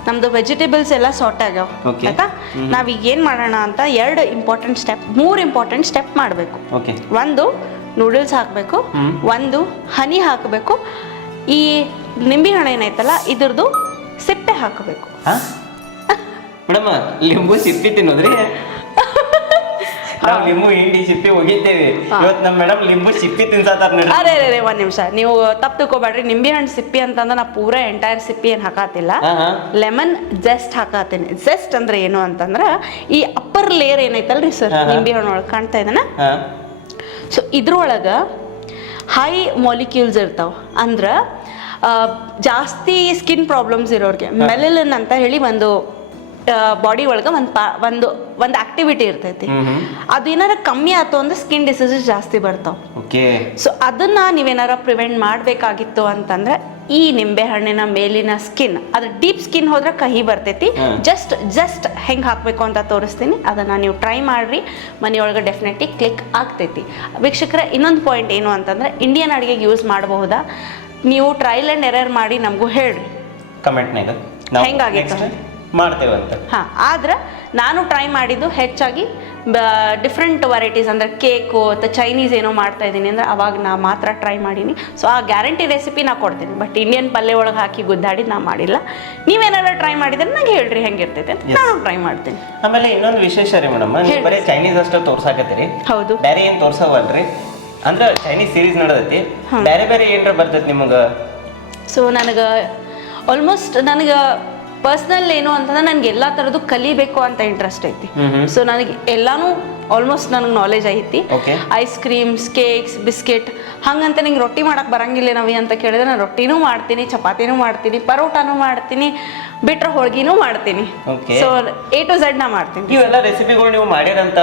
ನಮ್ದು ವೆಜಿಟೇಬಲ್ಸ್ ಎಲ್ಲ ಸಾರ್ಟ್ ಆಗ್ಯಾವ Okay. ಆಯ್ತಾ? ನಾವೀಗ ಏನು ಮಾಡೋಣ ಅಂತ ಎರಡು ಇಂಪಾರ್ಟೆಂಟ್ ಸ್ಟೆಪ್ ಮೂರು ಇಂಪಾರ್ಟೆಂಟ್ ಸ್ಟೆಪ್ ಮಾಡಬೇಕು. ಓಕೆ ಒಂದು ನೂಡಲ್ಸ್ ಹಾಕಬೇಕು ಹ್ಮ್. ಒಂದು ಹನಿ ಹಾಕಬೇಕು. ಈ ನಿಂಬೆ ಹಣ್ಣು ಏನೈತಲ್ಲ ಇದ್ರದ್ದು ಸಿಪ್ಪೆ ಹಾಕಬೇಕು. ಹಾಂ? ಮೇಡಮ್ ಲಿಂಬು ಸಿಪ್ಪಿ ತಿನ್ನೋದ್ರಿ? ನಾವು ಲಿಂಬು ಹಿಂಡಿ ಸಿಪ್ಪಿ ಒಗಿತೇವೆ. ಇವತ್ತು ನಮ್ಮ ಮೇಡಮ್ ಲಿಂಬು ಸಿಪ್ಪಿ ತಿನ್ಸತಾರ ಅರೆ ಅರೆ ಅರೆ ಒಂದು ನಿಮಿಷ. ನೀವು ತಪ್ಪು ತಿಳ್ಕೊಬೇಡ್ರಿ. ನಿಂಬೆ ಹಣ್ಣು ಸಿಪ್ಪಿ ಅಂತಂದ್ರೆ ನಾ ಪೂರಾ ಎಂಟೈರ್ ಸಿಪ್ಪಿ ಏನ್ ಹಾಕಾತಿಲ್ಲ. ಲೆಮನ್ ಜಸ್ಟ್ ಹಾಕಾತೇನೆ. ಜಸ್ಟ್ ಅಂದ್ರೆ ಏನು ಅಂತಂದ್ರ ಈ ಅಪ್ಪರ್ ಲೇಯರ್ ಏನೈತಲ್ರಿ ಸರ್. ನಿಂಬೆ ಹಣ್ಣು ಒಳಗೆ ಕಾಣ್ತಾ ಇದನ್ನ ಹಾಂ. ಸೊ ಇದ್ರೊಳಗ ಹೈ ಮಾಲಿಕ್ಯೂಲ್ಸ್ ಇರ್ತಾವ. ಅಂದ್ರೆ ಜಾಸ್ತಿ ಸ್ಕಿನ್ ಪ್ರಾಬ್ಲಮ್ಸ್ ಇರೋರಿಗೆ ಮೆಲೆಲನ್ ಅಂತ ಹೇಳಿ ಒಂದು ಬಾಡಿ ಒಳಗೆ ಒಂದು ಪಾ ಒಂದು ಒಂದು ಆಕ್ಟಿವಿಟಿ ಇರ್ತೈತಿ. ಅದು ಏನಾರ ಕಮ್ಮಿ ಆಯ್ತು ಅಂದ್ರೆ ಸ್ಕಿನ್ ಡಿಸೀಸಸ್ ಜಾಸ್ತಿ ಬರ್ತಾವ. ಸೊ ಅದನ್ನ ನೀವೇನಾರ ಪ್ರಿವೆಂಟ್ ಮಾಡಬೇಕಾಗಿತ್ತು ಅಂತಂದ್ರೆ ಈ ನಿಂಬೆ ಹಣ್ಣಿನ ಮೇಲಿನ ಸ್ಕಿನ್ ಅದ್ರ ಡೀಪ್ ಸ್ಕಿನ್ ಹೋದ್ರೆ ಕಹಿ ಬರ್ತೈತಿ. ಜಸ್ಟ್ ಜಸ್ಟ್ ಹೆಂಗೆ ಹಾಕಬೇಕು ಅಂತ ತೋರಿಸ್ತೀನಿ. ಅದನ್ನ ನೀವು ಟ್ರೈ ಮಾಡ್ರಿ. ಮನೆಯೊಳಗೆ ಡೆಫಿನೆಟ್ಲಿ ಕ್ಲಿಕ್ ಆಗ್ತೈತಿ. ವೀಕ್ಷಕರ ಇನ್ನೊಂದು ಪಾಯಿಂಟ್ ಏನು ಅಂತಂದ್ರೆ ಇಂಡಿಯನ್ ಅಡುಗೆಗೆ ಯೂಸ್ ಮಾಡಬಹುದಾ? ನೀವು ಟ್ರೈಲ್ ಅಂಡ್ ಎರರ್ ಮಾಡಿ ನಮಗೂ ಹೇಳ್ರಿ. ಕಮೆಂಟ್ನಾಗ ಹೆಂಗಾಗಿತ್ತು? ಮಾಡ್ತೇವೆ ಅಂತ ಹಾಂ ಆದ್ರೆ ನಾನು ಟ್ರೈ ಮಾಡಿದ್ದು ಹೆಚ್ಚಾಗಿ ಡಿಫ್ರೆಂಟ್ ವೆರೈಟೀಸ್ ಅಂದ್ರೆ ಕೇಕು ಅಥವಾ ಚೈನೀಸ್ ಏನೋ ಮಾಡ್ತಾ ಇದ್ದೀನಿ ಅಂದರೆ ಅವಾಗ ನಾ ಮಾತ್ರ ಟ್ರೈ ಮಾಡೀನಿ. ಸೊ ಆ ಗ್ಯಾರಂಟಿ ರೆಸಿಪಿ ನಾ ಕೊಡ್ತೀನಿ. ಬಟ್ ಇಂಡಿಯನ್ ಪಲ್ಯ ಒಳಗೆ ಹಾಕಿ ಗುದ್ದಾಡಿ ನಾ ಮಾಡಿಲ್ಲ. ನೀವೇನಾದ್ರು ಟ್ರೈ ಮಾಡಿದ್ರೆ ನಂಗೆ ಹೇಳ್ರಿ ಹೆಂಗಿರ್ತೈತೆ ಅಂತ ನಾನು ಟ್ರೈ ಮಾಡ್ತೀನಿ. ಆಮೇಲೆ ಇನ್ನೊಂದು ವಿಶೇಷ ರೀ ಮೇಡಮ್. ಬರೀ ಚೈನೀಸ್ ಅಷ್ಟೇ ತೋರ್ಸಾಕತ್ತೀರಿ. ಹೌದು. ಬೇರೆ ಏನು ತೋರ್ಸವಲ್ರಿ? ಅಂದ್ರೆ ಚೈನೀಸ್ ಸೀರೀಸ್ ನಡೆದೈತಿ. ಬೇರೆ ಬೇರೆ ಏನ್ರ ಬರ್ತೈತಿ ನಿಮಗೆ? ಸೊ ನನಗೆ ಆಲ್ಮೋಸ್ಟ್ ನನಗೆ ಪರ್ಸ್ನಲ್ ಏನು ಅಂತಂದ್ರೆ ನನಗೆ ಎಲ್ಲಾ ತರದ್ದು ಕಲಿಬೇಕು ಅಂತ ಇಂಟ್ರೆಸ್ಟ್ ಐತಿ. ಸೊ ನನಗೆ ಎಲ್ಲಾನು ಆಲ್ಮೋಸ್ಟ್ ನನಗೆ ನಾಲೆಜ್ ಐತಿ. ಐಸ್ ಕ್ರೀಮ್ಸ್ ಕೇಕ್ಸ್ ಬಿಸ್ಕೆಟ್ ಹಂಗಂತ ನಿಂಗೆ ರೊಟ್ಟಿ ಮಾಡಕ್ಕೆ ಬರಂಗಿಲ್ಲ ನಾವಿ ಅಂತ ಕೇಳಿದ್ರೆ ನಾನು ರೊಟ್ಟಿನೂ ಮಾಡ್ತೀನಿ ಚಪಾತಿನೂ ಮಾಡ್ತೀನಿ ಪರೋಟಾನೂ ಮಾಡ್ತೀನಿ ಬಿಟ್ರೆ ಹೋಳ್ಗಿನೂ ಮಾಡ್ತೀನಿ. ಸೊ ಎ ಟು ಝೆಡ್ ನಾ ಮಾಡ್ತೀನಿ. ಇವೆಲ್ಲ ರೆಸಿಪಿಗಳು ನೀವು ಮಾಡಿರಂತ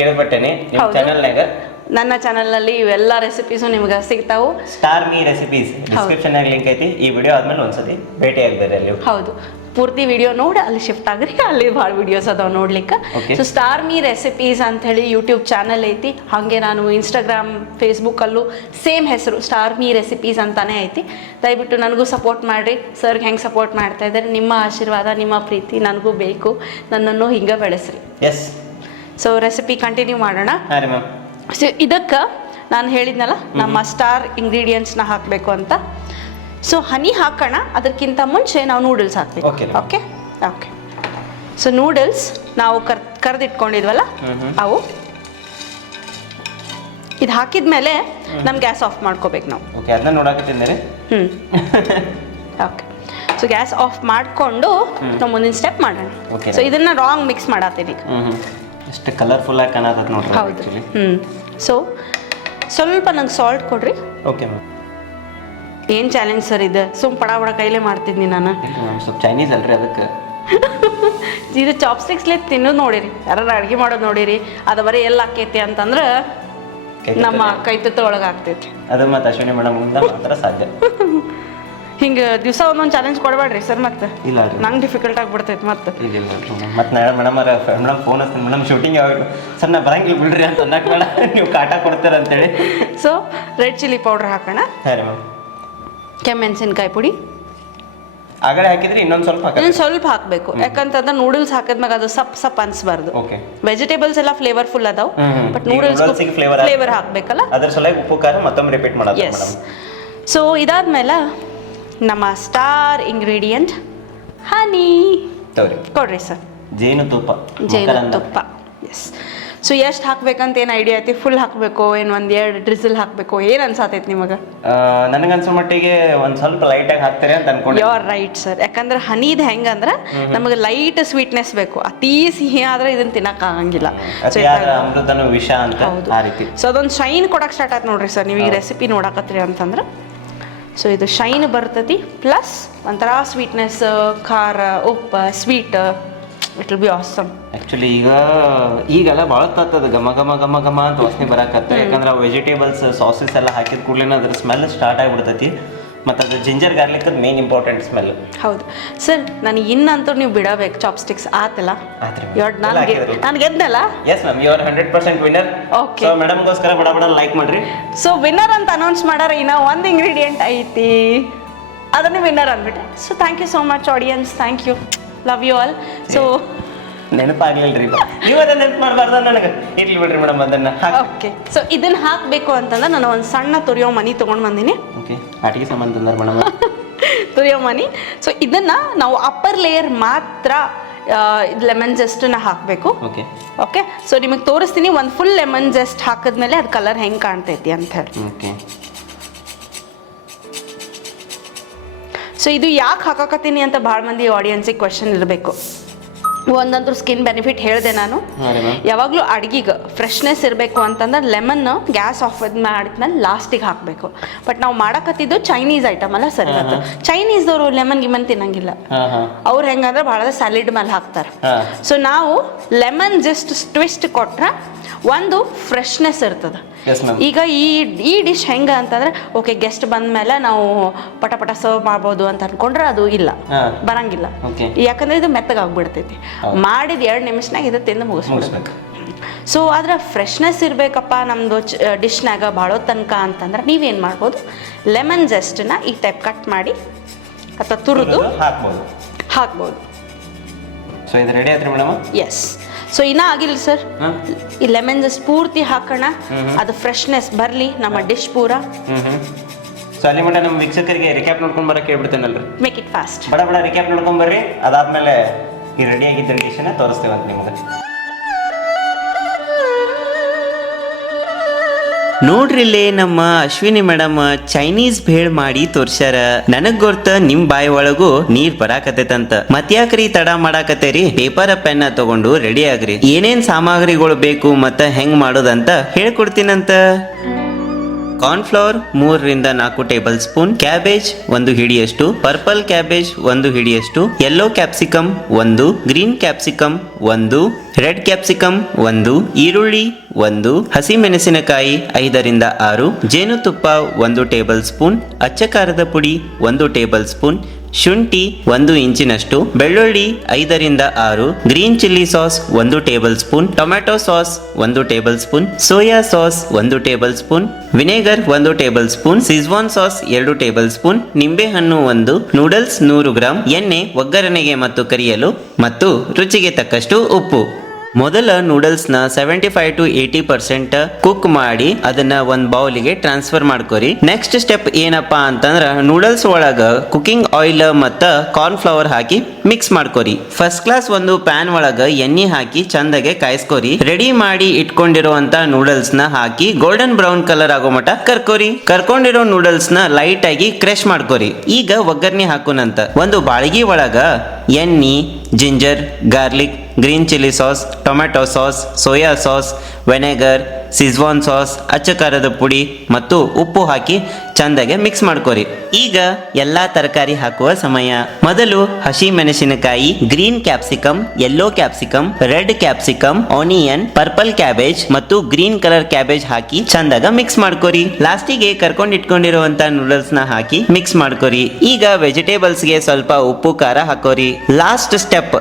ಕೇಳ್ಪಟ್ಟೇನೆ ಚಾನೆಲ್ ಚಾನಲ್ನಾಗ ನನ್ನ ಚಾನಲ್ನಲ್ಲಿ ಇವೆಲ್ಲ ರೆಸಿಪೀಸು ನಿಮ್ಗೆ ಸಿಗ್ತಾವು. Star Me Recipes description link ಐತಿ. ಈ ವಿಡಿಯೋ ಆದ್ಮೇಲೆ ಒಂದ್ಸತಿ ಭೇಟಿ ಆಗ್ಬೇಕು ಅಲ್ಲಿ ಹೌದು. ಪೂರ್ತಿ ವಿಡಿಯೋ ನೋಡಿ ಅಲ್ಲಿ ಶಿಫ್ಟ್ ಆಗ್ರಿ ಅಲ್ಲಿ ಭಾಳ ವಿಡಿಯೋಸ್ ಅದಾವ ನೋಡ್ಲಿಕ್ಕೆ. ಸೊ ಸ್ಟಾರ್ ಮೀ ರೆಸಿಪೀಸ್ ಅಂತ ಹೇಳಿ ಯೂಟ್ಯೂಬ್ ಚಾನಲ್ ಐತಿ. ಹಾಗೆ ನಾನು ಇನ್ಸ್ಟಾಗ್ರಾಮ್ ಫೇಸ್ಬುಕ್ಕಲ್ಲೂ ಸೇಮ್ ಹೆಸರು ಸ್ಟಾರ್ ಮೀ ರೆಸಿಪೀಸ್ ಅಂತಾನೆ ಐತಿ. ದಯವಿಟ್ಟು ನನಗೂ ಸಪೋರ್ಟ್ ಮಾಡಿರಿ. ಸರ್ಗೆ ಹೆಂಗೆ ಸಪೋರ್ಟ್ ಮಾಡ್ತಾ ಇದ್ದಾರೆ? ನಿಮ್ಮ ಆಶೀರ್ವಾದ ನಿಮ್ಮ ಪ್ರೀತಿ ನನಗೂ ಬೇಕು. ನನ್ನನ್ನು ಹಿಂಗೆ ಬೆಳೆಸ್ರಿ. ಎಸ್ ಸೊ ರೆಸಿಪಿ ಕಂಟಿನ್ಯೂ ಮಾಡೋಣ. ಸೊ ಇದಕ್ಕೆ ನಾನು ಹೇಳಿದ್ನಲ್ಲ ನಮ್ಮ ಸ್ಟಾರ್ ಇಂಗ್ರೀಡಿಯೆಂಟ್ಸ್ನ ಹಾಕಬೇಕು ಅಂತ. ಸೊ ಹನಿ ಹಾಕೋಣ ಅದಕ್ಕಿಂತ ಮುಂಚೆ ನಾವು ನೂಡಲ್ಸ್ ಹಾಕ್ಬೇಕು. ಓಕೆ ಓಕೆ ಸೊ ನೂಡಲ್ಸ್ ನಾವು ಕರ್ ಕರೆದಿಟ್ಕೊಂಡಿದ್ವಲ್ಲ. ಅವು. ಇದು ಹಾಕಿದ್ಮೇಲೆ ನಮ್ಮ ಗ್ಯಾಸ್ ಆಫ್ ಮಾಡ್ಕೋಬೇಕು ನಾವು. ಓಕೆ ಅದನ್ನ ಹ್ಞೂ ಓಕೆ ಸೊ ಗ್ಯಾಸ್ ಆಫ್ ಮಾಡಿಕೊಂಡು ನಾವು ಮುಂದಿನ ಸ್ಟೆಪ್ ಮಾಡೋಣ. ಓಕೆ ಸೊ ಇದನ್ನ ರಾಂಗ್ ಮಿಕ್ಸ್ ಮಾಡತ್ತೀನಿ ಎಷ್ಟು ಕಲರ್ಫುಲ್ ಆಗಿ ಕಾಣತ್ತೆ ನೋಡ್ರಿ ಹೌದು. ಹ್ಮ್. ಹ್ಞೂ ಸೊ ಸ್ವಲ್ಪ ನಂಗೆ ಸಾಲ್ಟ್ ಕೊಡ್ರಿ. ಓಕೆ ಮ್ಯಾಮ್ ಏನು ಚಾಲೆಂಜ್ ಸರ್ ಇದು? ಸುಮ್ ಪಡ ಬಡ ಕೈಲೇ ಮಾಡ್ತಿದ್ನಿ ನಾನು. ಸ್ವಲ್ಪ ಚೈನೀಸ್ ಅಲ್ರಿ ಅದಕ್ಕೆ. ಇದು ಚಾಪ್ಸ್ಟಿಕ್ಸ್ಲೆ ತಿನ್ನೋದು ನೋಡಿರಿ. ಯಾರು ಅಡುಗೆ ಮಾಡೋದು ನೋಡಿರಿ. ಅದು ಬರೀ ಎಲ್ಲ ಆಕೈತಿ ಅಂತಂದ್ರೆ ನಮ್ಮ ಕೈ ಒಳಗೆ ಆಗ್ತೈತಿ. ಅದು ಮತ್ತೆ ಅಶ್ವಿನಿ ಮೇಡಮ್ ಮುಂದೆ ಮಾತ್ರ ಸಾಧ್ಯ. ಹಿಂಗೆ ದಿವಸ ಒಂದೊಂದು ಚಾಲೆಂಜ್ ಕೊಡಬೇಡ್ರಿ ಸರ್ ಮತ್ತೆ. ಇಲ್ಲ ರೀ. ನಂಗೆ ಡಿಫಿಕಲ್ಟ್ ಆಗ್ಬಿಡ್ತೈತಿ ಮತ್ತೆ. ಇಲ್ಲ ಮತ್ತೆ ನಾಳೆ ಮೇಡಮ್ ಅವ್ರ ಮೇಡಮ್ ಫೋನ್ ಹಚ್ತೀನಿ ಮೇಡಮ್ ಶೂಟಿಂಗ್ ಯಾವಾಗ ಸರ್ ನಾ ಬರಂಗಿಲ್ಲ ಬಿಡ್ರಿ ಅಂತ ಅನ್ನಕ್ಕೆ ಮೇಡಮ್ ನೀವು ಕಾಟ ಕೊಡ್ತೀರ ಅಂತೇಳಿ. ಸೊ ರೆಡ್ ಚಿಲ್ಲಿ ಪೌಡರ್ ಹಾಕೋಣ. ಸರಿ ಮೇಡಮ್ ಮ್ಯಾಮ್ ಕೆಮ್ಮೆಣಸಿನ್ಕಾಯಿ ಪುಡಿ. ಆಗಡೆ ಹಾಕಿದ್ರೆ ಇನ್ನೊಂದು ಸ್ವಲ್ಪ ಇನ್ನೊಂದು ಸ್ವಲ್ಪ ಹಾಕಬೇಕು. ಯಾಕಂತಂದ್ರೆ ನೂಡಲ್ಸ್ ಹಾಕಿದ್ಮ್ಯಾಗ ಅದು ಸಪ್ ಸಪ್ ಅನ್ಸ್ಬಾರ್ದು. ಓಕೆ. ವೆಜಿಟೇಬಲ್ಸ್ ಎಲ್ಲ ಫ್ಲೇವರ್ಫುಲ್ ಅದಾವ ಹ್ಮ್, ಹ್ಮ್. ಬಟ್ ನೂಡಲ್ಸ್ಗೆ ಫ್ಲೇವರ್ ಹಾಕಬೇಕಲ್ಲ? ಅದರ ಸಲುವಾಗಿ ಉಪ್ಪು ಖಾರ ಮತ್ತೊಮ್ಮೆ ರಿಪೀಟ್ ಮಾಡೋದು ಎಸ್ ಸೊ ಇದಾದ್ಮೇಲೆ ನಮ್ಮ ಸ್ಟಾರ್ ಇಂಗ್ರೀಡಿಯಂಟ್ ಹನಿ ಕೊಡ್ರಿ ಸರ್. ಜೇನುತುಪ್ಪ ಜೇನುತುಪ್ಪ. ಎಸ್ ಸೊ ಎಷ್ಟು ಹಾಕ್ಬೇಕಂತ ಏನು ಐಡಿಯಾ ಐತಿ? ಫುಲ್ ಹಾಕಬೇಕು? ಏನು ಒಂದು ಎರಡು ಡ್ರಿಸಲ್ ಹಾಕಬೇಕು? ಏನು ಅನ್ಸಾತೈತಿ ನಿಮಗೆ? ನನಗನ್ಸೋ ಮಟ್ಟಿಗೆ ಒಂದು ಸ್ವಲ್ಪ ಲೈಟಾಗಿ ಹಾಕ್ತಾರೆ ಅಂತ ಅನ್ಕೊಂಡು. ಯು ಆರ್ ರೈಟ್ ಸರ್ ಯಾಕಂದ್ರೆ ಹನಿದು ಹೆಂಗಂದ್ರೆ ನಮಗೆ ಲೈಟ್ ಸ್ವೀಟ್ನೆಸ್ ಬೇಕು. ಅತೀ ಸಿಹಿ ಆದ್ರೆ ಇದನ್ನ ತಿನ್ನಕ್ ಆಗಂಗಿಲ್ಲ. ಸೊ ಅತಿಯಾದ ಅಮೃತನು ವಿಷ ಅಂತ. ಆ ರೀತಿ. ಸೊ ಅದೊಂದು ಶೈನ್ ಕೊಡಕ್ಕೆ ಸ್ಟಾರ್ಟ್ ಆಯ್ತು ನೋಡ್ರಿ ಸರ್ ನೀವು ಈ ರೆಸಿಪಿ ನೋಡಕತ್ರಿ ಅಂತಂದ್ರೆ. ಸೊ ಇದು ಶೈನ್ ಬರ್ತತಿ ಪ್ಲಸ್ ಒಂಥರ ಸ್ವೀಟ್ನೆಸ್ ಖಾರ ಉಪ್ಪು sweet it will be awesome actually ಈಗ ಈಗೆಲ್ಲ ಭಾಳ ತತ್ತದ. ಘಮ ಘಮ ಘಮ ಘಮ ಅಂತ ವಾಸನೆ ಬರಕತ್ತೆ. ಯಾಕಂದ್ರೆ ವೆಜಿಟೇಬಲ್ಸ್ ಸಾಸಸ್ ಎಲ್ಲ ಹಾಕಿದ ಕೂಡಲೇ ಅದ್ರ ಸ್ಮೆಲ್ ಸ್ಟಾರ್ಟ್ ಆಗಿಬಿಡ್ತೈತಿ. ಮತ್ತು ಅದು ginger garlic main important smell ಹೌದು. ಸರ್ ನನಗೆ ಇನ್ನಂತೂ ನೀವು ಬಿಡಬೇಕು ಚಾಪ್ ಸ್ಟಿಕ್ಸ್ ಆತಲ್ಲ? ಆತ್ರಿ ನನಗೆ ನಾನು ನಾನು ಗೆದ್ದಲ್ಲ? Yes ma'am you are hundred percent winner okay so ಮೇಡಮ್ಗೋಸ್ಕರ ಬಡ ಬಡ ಲೈಕ್ ಮಾಡ್ರಿ. ಸೊ ವಿನ್ನರ್ ಅಂತ ಅನೌನ್ಸ್ ಮಾಡಾರ ಇನ್ನ ಒಂದು ಇಂಗ್ರೀಡಿಯೆಂಟ್ ಐತಿ. ಅದನ್ನೇ ವಿನ್ನರ್ ಅಂದ್ಬಿಟ್ಟು. So thank you so much audience thank you love you all so ನೆನಪಾಗ್ಲಿಲ್ಲ ರೀ ನೀವು ಅದನ್ನ ನೆನಪು ಮಾಡಬಾರ್ದ ನನಗೆ. ಇರ್ಲಿ ಬಿಡ್ರಿ ಮೇಡಮ್ ಅದನ್ನ. ಓಕೆ ಸೊ ಇದನ್ನ ಹಾಕಬೇಕು ಅಂತಂದ್ರೆ ನಾನು ಒಂದು ಸಣ್ಣ ತುರಿಯೋ ಮನಿ ತೊಗೊಂಡು ಬಂದೀನಿ. ಓಕೆ ಆಟಿಗೆ ಸಂಬಂಧ ತಂದಾರ ಮೇಡಮ್. ತುರಿಯೋ ಮನಿ. ಸೊ ಇದನ್ನ ನಾವು ಅಪ್ಪರ್ ಲೇಯರ್ ಮಾತ್ರ ಲೆಮನ್ ಜೆಸ್ಟನ್ನ ಹಾಕಬೇಕು. ಓಕೆ ಓಕೆ ಸೊ ನಿಮಗೆ ತೋರಿಸ್ತೀನಿ ಒಂದು ಫುಲ್ ಲೆಮನ್ ಜೆಸ್ಟ್ ಹಾಕಿದ್ಮೇಲೆ ಅದು ಕಲರ್ ಹೆಂಗೆ ಕಾಣ್ತೈತಿ ಅಂತ ಹೇಳಿ. ಓಕೆ ಸೊ ಇದು ಯಾಕೆ ಹಾಕಾಕತ್ತೀನಿ ಅಂತ ಭಾಳ ಮಂದಿ ಆಡಿಯನ್ಸಿಗೆ ಕ್ವಶನ್ ಇರಬೇಕು. ಒಂದಂತೂ ಸ್ಕಿನ್ ಬೆನಿಫಿಟ್ ಹೇಳಿದೆ ನಾನು. ಯಾವಾಗಲೂ ಅಡ್ಗಿಗೆ ಫ್ರೆಶ್ನೆಸ್ ಇರಬೇಕು ಅಂತಂದ್ರೆ ಲೆಮನ್ ಗ್ಯಾಸ್ ಆಫ್ ಮಾಡಿದ್ಮೇಲೆ ಲಾಸ್ಟಿಗೆ ಹಾಕಬೇಕು. ಬಟ್ ನಾವು ಮಾಡಕತ್ತಿದ್ದು ಚೈನೀಸ್ ಐಟಮ್ ಅಲ್ಲ ಸರಿ ಅದು ಚೈನೀಸ್ದವರು ಲೆಮನ್ ಗಿಮನ್ ತಿನ್ನಂಗಿಲ್ಲ. ಅವ್ರು ಹೆಂಗಂದ್ರೆ ಭಾಳ ಸ್ಯಾಲಿಡ್ ಮೇಲೆ ಹಾಕ್ತಾರೆ. ಸೊ ನಾವು ಲೆಮನ್ ಜಸ್ಟ್ ಟ್ವಿಸ್ಟ್ ಕೊಟ್ರೆ ಒಂದು ಫ್ರೆಶ್ನೆಸ್ ಇರ್ತದೆ. ಈಗ ಈ ಈ ಡಿಶ್ ಹೆಂಗ ಅಂತಂದ್ರೆ ಓಕೆ ಗೆಸ್ಟ್ ಬಂದ್ಮೇಲೆ ನಾವು ಪಟ ಪಟ ಸರ್ವ್ ಮಾಡ್ಬೋದು ಅಂತ ಅನ್ಕೊಂಡ್ರೆ ಅದು ಇಲ್ಲ. ಬರಂಗಿಲ್ಲ. ಯಾಕಂದ್ರೆ ಇದು ಮೆತ್ತಗಾಗ್ಬಿಡ್ತೈತಿ. ಮಾಡಿದ ಎರಡು ನಿಮಿಷನಾಗ ಇದು ತಿಂದು ಮುಗಿಸ್ಬಿಡ್ಬೇಕು ಮುಗಿಸ್ಬೇಕು. ಸೊ ಅದ್ರ ಫ್ರೆಶ್ನೆಸ್ ಇರಬೇಕಪ್ಪ ನಮ್ದು ಡಿಶ್ನಾಗ ಬಾಳೋ ತನಕ ಅಂತಂದ್ರೆ ನೀವೇನು ಮಾಡ್ಬೋದು? ಲೆಮನ್ ಜೆಸ್ಟನ್ನ ಈ ಟೈಪ್ ಕಟ್ ಮಾಡಿ ಅಥವಾ ತುರಿದು ಹಾಕ್ಬೋದು. ಹಾಕ್ಬೋದು. ಸೊ ಇದು ರೆಡಿ ಆಯ್ತು ಮೇಡಮ್? ಎಸ್ ಸೊ ಇನ್ನೂ ಆಗಿಲ್ಲ ಸರ್. ಈ ಲೆಮನ್ ಜೆಸ್ಟ್ ಪೂರ್ತಿ ಹಾಕೋಣ. ಅದು ಫ್ರೆಶ್ನೆಸ್ ಬರಲಿ ನಮ್ಮ ಡಿಶ್ ಪೂರ. ಸೊ ಅಲ್ಲಿ ಮಟ್ಟ ನಮ್ಮ ವೀಕ್ಷಕರಿಗೆ ರಿಕ್ಯಾಪ್ ನೋಡ್ಕೊಂಡು ಬರಕ್ಕೆ ಹೇಳ್ಬಿಡ್ತೇನಲ್ರಿ? ಮೇಕ್ ಇಟ್ ಫಾಸ್ಟ್ ಬಡ ಬಡ ರಿಕ್ಯಾಪ್ ನೋಡ್ಕೊಂಡ್ ಬರ್ರಿ. ಅದಾದ್ಮೇಲೆ ಈ ರೆಡಿ ಆಗಿದ್ದ ಡಿಶನ್ನ ಅಂತ ನಿಮಗೆ. ನೋಡ್ರಿಲ್ಲೇ ನಮ್ಮ ಅಶ್ವಿನಿ ಮೇಡಮ್ ಚೈನೀಸ್ ಭೇಳ್ ಮಾಡಿ ತೋರ್ಸ್ಯಾರ. ನನಗ್ ಗೊತ್ತ ನಿಮ್ ಬಾಯಿ ಒಳಗೂ ನೀರ್ ಬರಾಕತೈತಂತ ಮತ್ಯಾಕ್ರಿ ತಡ ಮಾಡಾಕತ್ತೇರಿ? ಪೇಪರ್ ಪೆನ್ ತಗೊಂಡು ರೆಡಿ ಆಗ್ರಿ. ಏನೇನ್ ಸಾಮಗ್ರಿಗಳು ಬೇಕು ಮತ್ತ ಹೆಂಗ್ ಮಾಡೋದಂತ ಹೇಳ್ಕೊಡ್ತೀನಂತ. ಕಾರ್ನ್ಫ್ಲವರ್ ಮೂರರಿಂದ ನಾಲ್ಕು ಟೇಬಲ್ ಸ್ಪೂನ್ ಕ್ಯಾಬೇಜ್, ಒಂದು ಹಿಡಿಯಷ್ಟು. ಪರ್ಪಲ್ ಕ್ಯಾಬೇಜ್, ಒಂದು ಹಿಡಿಯಷ್ಟು. ಯೆಲ್ಲೋ ಕ್ಯಾಪ್ಸಿಕಮ್ ಒಂದು. ಗ್ರೀನ್ ಕ್ಯಾಪ್ಸಿಕಮ್ ಒಂದು. ರೆಡ್ ಕ್ಯಾಪ್ಸಿಕಮ್ ಒಂದು. ಈರುಳ್ಳಿ, ಒಂದು. ಹಸಿ ಮೆಣಸಿನಕಾಯಿ ಐದರಿಂದ ಆರು. ಜೇನುತುಪ್ಪ, ಒಂದು ಟೇಬಲ್ ಸ್ಪೂನ್. ಅಚ್ಚಕಾರದ ಪುಡಿ, ಒಂದು ಟೇಬಲ್ ಸ್ಪೂನ್. ಶುಂಠಿ ಒಂದು ಇಂಚಿನಷ್ಟು, ಬೆಳ್ಳುಳ್ಳಿ ಐದರಿಂದ ಆರು, ಗ್ರೀನ್ ಚಿಲ್ಲಿ ಸಾಸ್ ಒಂದು ಟೇಬಲ್ ಸ್ಪೂನ್ ಟೊಮೆಟೊ ಸಾಸ್ ಒಂದು ಟೇಬಲ್ ಸ್ಪೂನ್, ಸೋಯಾ ಸಾಸ್ ಒಂದು ಟೇಬಲ್ ಸ್ಪೂನ್, ವಿನೆಗರ್ ಒಂದು ಟೇಬಲ್ ಸ್ಪೂನ್, ಸಿಜ್ವಾನ್ ಸಾಸ್ ಎರಡು ಟೇಬಲ್ ಸ್ಪೂನ್, ನಿಂಬೆಹಣ್ಣು ಒಂದು, ನೂಡಲ್ಸ್ ನೂರು ಗ್ರಾಂ, ಎಣ್ಣೆ ಒಗ್ಗರಣೆಗೆ ಮತ್ತು ಕರಿಯಲು ಮತ್ತು ರುಚಿಗೆ ತಕ್ಕಷ್ಟು ಉಪ್ಪು. ಮೊದಲ ನೂಡಲ್ಸ್ನ seventy five to eighty percent cook ಮಾಡಿ ಅದನ್ನ ಒಂದು ಬೌಲಿಗೆ ಟ್ರಾನ್ಸ್ಫರ್ ಮಾಡ್ಕೊರಿ. ನೆಕ್ಸ್ಟ್ ಸ್ಟೆಪ್ ಏನಪ್ಪಾ ಅಂತಂದ್ರ ನೂಡಲ್ಸ್ ಒಳಗ ಕುಕಿಂಗ್ ಆಯಿಲ್ ಮತ್ತ ಕಾರ್ನ್ ಫ್ಲವರ್ ಹಾಕಿ ಮಿಕ್ಸ್ ಮಾಡ್ಕೊರಿ. ಫಸ್ಟ್ ಕ್ಲಾಸ್ ಒಂದು ಪ್ಯಾನ್ ಒಳಗ ಎಣ್ಣೆ ಹಾಕಿ ಚಂದಗೆ ಕಾಯಿಸ್ಕೊರಿ. ರೆಡಿ ಮಾಡಿ ಇಟ್ಕೊಂಡಿರುವಂತ ನೂಡಲ್ಸ್ನ ಹಾಕಿ ಗೋಲ್ಡನ್ ಬ್ರೌನ್ ಕಲರ್ ಆಗೋ ಮಟ ಕರ್ಕೋರಿ. ಕರ್ಕೊಂಡಿರೋ ನೂಡಲ್ಸ್ನ ಲೈಟ್ ಆಗಿ ಕ್ರಶ್ ಮಾಡ್ಕೊರಿ. ಈಗ ಒಗ್ಗರಣೆ ಹಾಕೋನಂತ ಒಂದು ಬಾಳಿಗೆ ಒಳಗ ಎಣ್ಣೆ ginger garlic green chilli sauce tomato sauce soya sauce vinegar schezwan sauce ಅಚ್ಚ ಖಾರದ ಪುಡಿ ಮತ್ತು ಉಪ್ಪು ಹಾಕಿ ಚಂದಗೆ ಮಿಕ್ಸ್ ಮಾಡ್ಕೊರಿ. ಈಗ ಎಲ್ಲಾ ತರಕಾರಿ ಹಾಕುವ ಸಮಯ. ಮೊದಲು ಹಸಿ ಮೆಣಸಿನಕಾಯಿ green capsicum yellow capsicum red capsicum onion purple cabbage ಮತ್ತು ಗ್ರೀನ್ ಕಲರ್ ಕ್ಯಾಬೇಜ್ ಹಾಕಿ ಚಂದಾಗ ಮಿಕ್ಸ್ ಮಾಡ್ಕೊರಿ. ಲಾಸ್ಟಿಗೆ ಕರ್ಕೊಂಡ್ ಇಟ್ಕೊಂಡಿರುವಂತ ನೂಡಲ್ಸ್ನ ಹಾಕಿ ಮಿಕ್ಸ್ ಮಾಡ್ಕೊರಿ. ಈಗ ವೆಜಿಟೇಬಲ್ಸ್ಗೆ ಸ್ವಲ್ಪ ಉಪ್ಪು, ಖಾರ ಹಾಕೋರಿ. ಲಾಸ್ಟ್ ಸ್ಟೆಪ್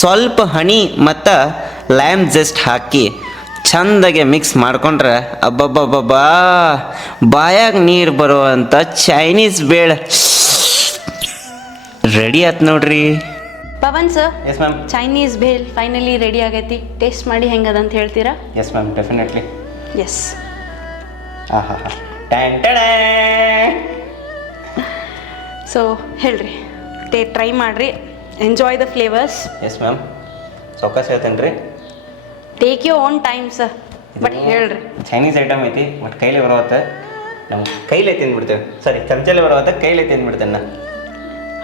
ಸ್ವಲ್ಪ ಹನಿ ಮತ್ತು ಲ್ಯಾಮ್ ಜಸ್ಟ್ ಹಾಕಿ ಚಂದಗೆ ಮಿಕ್ಸ್ ಮಾಡ್ಕೊಂಡ್ರೆ ಅಬ್ಬಬ್ಬಬ್ಬಬ್ಬಾ ಬಾಯಾಗ ನೀರು ಬರುವಂಥ ಚೈನೀಸ್ ಬೇಳೆ. ರೆಡಿ ಆಯ್ತು ನೋಡ್ರಿ. Pavan sir yes ma'am Chinese bhel finally ready ಆಗೈತಿ. ಟೇಸ್ಟ್ ಮಾಡಿ ಹೆಂಗದ ಅಂತ ಹೇಳ್ತೀರಾ? ಎಸ್ ಮ್ಯಾಮ್ ಡೆಫಿನೆಟ್ಲಿ ಎಸ್ ಹಾಂ ಹಾಂ ಹಾಂ ಟ್ಯಾಂಗ್ ಟ್ಯಾಂಗ್ ಸೊ ಹೇಳ್ರಿ. ಟೇ ಟ್ರೈ ಮಾಡ್ರಿ. Enjoy the flavours yes ma'am ಸೌಕಾಸ ಹೇಳ್ತೇನೆ ರೀ take you own time sir but ಹೇಳ್ರಿ. ಚೈನೀಸ್ ಐಟಮ್ ಐತಿ ಬಟ್ ಕೈಲೇ ಬರುವತ್ತ. ನಮ್ಮ ಕೈಲೇ ತಿಂದ್ಬಿಡ್ತೇವೆ. ಸರಿ ಚಮಚಲ್ಲಿ ಬರುವತ್ತ ಕೈಲೇ ತಿಂದ್ಬಿಡ್ತೇನೆ ನಾ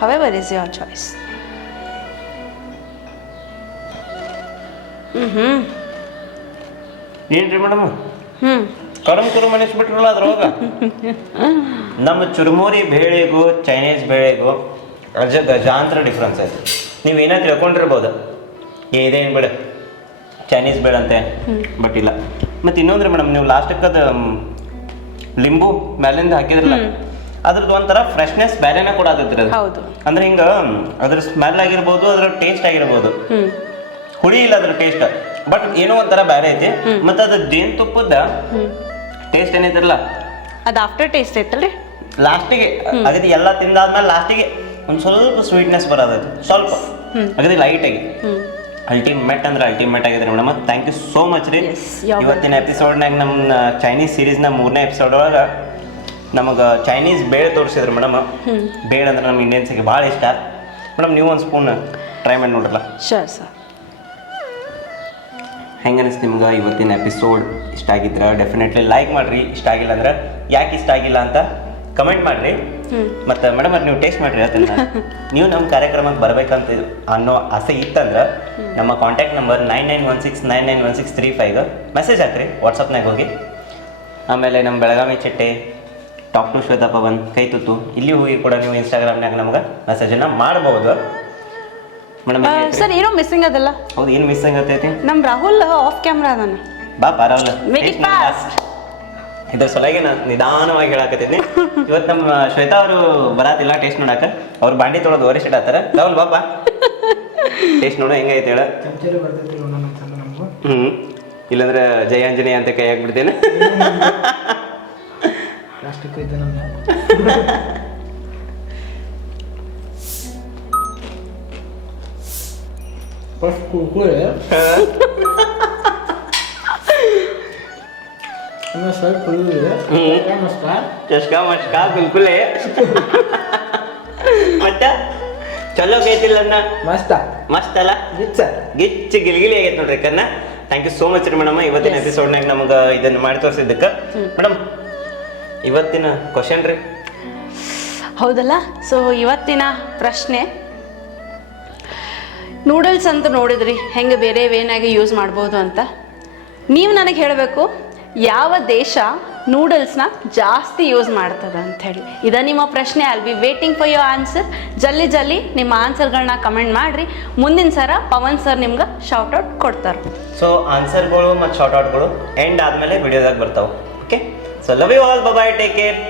ಹವೆವರ್ ಇಸ್ ಯುವರ್ ಚಾಯ್ಸ್ ಹ್ಞೂ ಹ್ಞೂ ಏನ್ರಿ ಮೇಡಮ್ ಹ್ಞೂ ಕಡಮ್ ಕುರು ಮನಿಸ್ಬಿಟ್ರಲ್ಲ ಅದ್ರೊಳಗ? ನಮ್ಮ ಚುರುಮುರಿ ಬೇಳೆಗೂ ಚೈನೀಸ್ ಬೇಳೆಗೂ ಅಜ ಗಜಾಂತರ ಡಿಫ್ರೆನ್ಸ್ ಐತೆ. ನೀವು ಏನೋ ತಿಳ್ಕೊಂಡಿರ್ಬೋದು? ಏ ಇದೇನು ಬೇಡ ಚೈನೀಸ್ ಬೇಡ ಅಂತೆ ಬಟ್ ಇಲ್ಲ. ಮತ್ತೆ ಇನ್ನೊಂದ್ರೆ ಮೇಡಮ್ ನೀವು ಲಾಸ್ಟಕ್ಕೆ ಅದು ಲಿಂಬು ಮೇಲಿಂದ ಹಾಕಿದ್ರಲ್ಲ ಅದ್ರದ್ದು ಒಂಥರ ಫ್ರೆಶ್ನೆಸ್ ಬೇರೆನೇ ಕೂಡ ಆತೈತ್ರಿ ಹೌದು. ಅಂದ್ರೆ ಹಿಂಗ ಅದ್ರ ಸ್ಮೆಲ್ ಆಗಿರ್ಬೋದು ಅದ್ರ ಟೇಸ್ಟ್ ಆಗಿರ್ಬೋದು. ಹುಳಿ ಇಲ್ಲ ಅದ್ರ ಟೇಸ್ಟ್ ಬಟ್ ಏನೋ ಒಂಥರ ಬೇರೆ ಐತಿ. ಮತ್ತೆ ಅದು ಜೇನುತುಪ್ಪದ ಟೇಸ್ಟ್ ಏನೈತಿರಲ್ಲ ಅದು ಆಫ್ಟರ್ ಟೇಸ್ಟ್ ಐತಲ್ರಿ? ಲಾಸ್ಟಿಗೆ ಅಗದಿ ಎಲ್ಲ ತಿಂದಾದ್ಮೇಲೆ ಲಾಸ್ಟಿಗೆ ಒಂದು ಸ್ವಲ್ಪ ಸ್ವೀಟ್ನೆಸ್ ಬರೋದೈತಿ. ಸ್ವಲ್ಪ. ಅಗದಿ ಲೈಟ್ ಹ್ಞೂ ಅಲ್ಟಿಮೇಟ್ ಅಂದ್ರೆ ಅಲ್ಟಿಮೇಟ್ ಆಗಿದೆ madam thank you so much ರೀ. ಇವತ್ತಿನ ಎಪಿಸೋಡ್ನಾಗ ನಮ್ಮ ಚೈನೀಸ್ ಸೀರೀಸ್ನ ಮೂರನೇ ಎಪಿಸೋಡ್ ಒಳಗೆ ನಮಗೆ ಚೈನೀಸ್ ಬೇಳೆ ತೋರಿಸಿದ್ರು ಮೇಡಮ್. ಬೇಳೆ ಅಂದ್ರೆ ನಮ್ಮ ಇಂಡಿಯನ್ಸಿಗೆ ಭಾಳ ಇಷ್ಟ. ಮೇಡಮ್ ನೀವು ಒಂದು ಸ್ಪೂನ್ ಟ್ರೈ ಮಾಡಿ ನೋಡ್ರಲ್ಲ. ಶೋರ್ ಸರ್ ಹೆಂಗೆ ಅನಿಸ್ತು ನಿಮ್ಗೆ ಇವತ್ತಿನ ಎಪಿಸೋಡ್ ಇಷ್ಟ ಆಗಿದ್ರೆ? ಡೆಫಿನೆಟ್ಲಿ ಲೈಕ್ ಮಾಡಿರಿ. ಇಷ್ಟ ಆಗಿಲ್ಲ ಅಂದ್ರೆ ಯಾಕೆ ಇಷ್ಟ ಆಗಿಲ್ಲ ಅಂತ ಕಮೆಂಟ್ ಮಾಡಿರಿ. ಮತ್ತು ಮೇಡಮ್ ನೀವು ಟೇಸ್ಟ್ ಮಾಡಿರಿ ಅದನ್ನ ನೀವು ನಮ್ಮ ಕಾರ್ಯಕ್ರಮಕ್ಕೆ ಬರಬೇಕಂತ ಅನ್ನೋ ಆಸೆ ಇತ್ತಂದ್ರೆ ನಮ್ಮ contact number nine nine one six nine nine one six three five message ಹಾಕ್ರಿ ವಾಟ್ಸಪ್ನಾಗ ಹೋಗಿ. ಆಮೇಲೆ ನಮ್ಮ ಬೆಳಗಾವಿ ಚಿಟ್ಟೆ ಟಾಪ್ ಟು ಶ್ವೇತಾ ಪವನ್ ಕೈ ತುತ್ತು ಇಲ್ಲಿ ಹೋಗಿ ಕೂಡ ನೀವು ಇನ್ಸ್ಟಾಗ್ರಾಮ್ನಾಗ ನಮ್ಗೆ ಮೆಸೇಜನ್ನು ಮಾಡ್ಬೋದು. ಮೇಡಮ್ ಸರ್ ಏನೋ ಮಿಸ್ಸಿಂಗ್ ಅದಲ್ಲ? ಹೌದು ಏನು ಮಿಸ್ಸಿಂಗ್ ಆಗ್ತೈತಿ ನಮ್ಮ ರಾಹುಲ್ ಆಫ್ ಕ್ಯಾಮ್ರಾ ಅದಾನ. ಬಾ ಪರವಾಗಿಲ್ಲ ಮೇಕ್ ಇಟ್ fast. ಇದ್ರ ಸಲುವಾಗಿ ನಾನು ನಿಧಾನವಾಗಿ ಹೇಳಾಕತ್ತೀನಿ ಇವತ್ತು ನಮ್ಮ ಶ್ವೇತಾ ಅವರು ಬರಾತಿಲ್ಲ ಟೇಸ್ಟ್ ನೋಡಾಕ. ಅವ್ರು ಬಾಂಡಿ ತೊಳೆದು ಓರಿಸಿ ಇಡತ್ತಾರ ಲವಲ್ ಬಾಪ ಟೇಸ್ಟ್ ನೋಡು ಹೆಂಗೈತೆ ಹೇಳ. ಹ್ಞೂ ಇಲ್ಲಾಂದ್ರೆ ಜಯ ಆಂಜನೇಯ ಅಂತ ಕೈ ಹಾಕ್ಬಿಡ್ತೇನೆ. ಫಸ್ಟ್ ಕುರ್ಕುರೆ ಚಸ್ಕಾ ಮಸ್ಕಾ ಬಿಲ್ಕುಲೇ ಮತ್ತ? ಚಲೋ ಗೈತಿಲ್ಲ ಅಣ್ಣ. ಮಸ್ತ. ಮಸ್ತ್ ಅಲ್ಲ? ಗಿಚ್ಚ. ಗಿಚ್ಚಿ ಗಿಲ್ಗಿಲಿ ಆಗೈತೆ ನೋಡ್ರಿ ಕನ್ನ ಥ್ಯಾಂಕ್ ಯು ಸೋ ಮಚ್ ರೀ ಮೇಡಮ್. ಇವತ್ತಿನ ಎಪಿಸೋಡ್ ಎಪಿಸೋಡ್ನಾಗ ನಮಗ ಇದನ್ನ ಮಾಡಿ ತೋರಿಸಿದ್ದಕ್ಕೆ. ಮೇಡಮ್ ಇವತ್ತಿನ ಕ್ವಶನ್ ರೀ? ಹೌದಲ್ಲ? ಸೊ ಇವತ್ತಿನ ಪ್ರಶ್ನೆ ನೂಡಲ್ಸ್ ಅಂತ ನೋಡಿದ್ರಿ. ಹೆಂಗೆ ಬೇರೆ ವೇನಾಗಿ ಯೂಸ್ ಮಾಡ್ಬೋದು ಅಂತ. ನೀವು ನನಗೆ ಹೇಳಬೇಕು. ಯಾವ ದೇಶ ನೂಡಲ್ಸ್ನ ಜಾಸ್ತಿ ಯೂಸ್ ಮಾಡ್ತದೆ ಅಂತ ಹೇಳಿ. ಇದ ನಿಮ್ಮ ಪ್ರಶ್ನೆ all be waiting for your answer ಜಲ್ದಿ ಜಲ್ದಿ ನಿಮ್ಮ ಆನ್ಸರ್ಗಳನ್ನ ಕಮೆಂಟ್ ಮಾಡಿರಿ. ಮುಂದಿನ ಸರ ಪವನ್ ಸರ್ ನಿಮ್ಗೆ ಶೌಟ್ಔಟ್ ಕೊಡ್ತಾರೆ. ಸೊ ಆನ್ಸರ್ಗಳು ಮತ್ತು ಶಾರ್ಟ್ ಔಟ್ಗಳು ಎಂಡ್ ಆದಮೇಲೆ ವಿಡಿಯೋದಾಗ ಬರ್ತಾವೆ. Okay so love you all bye take care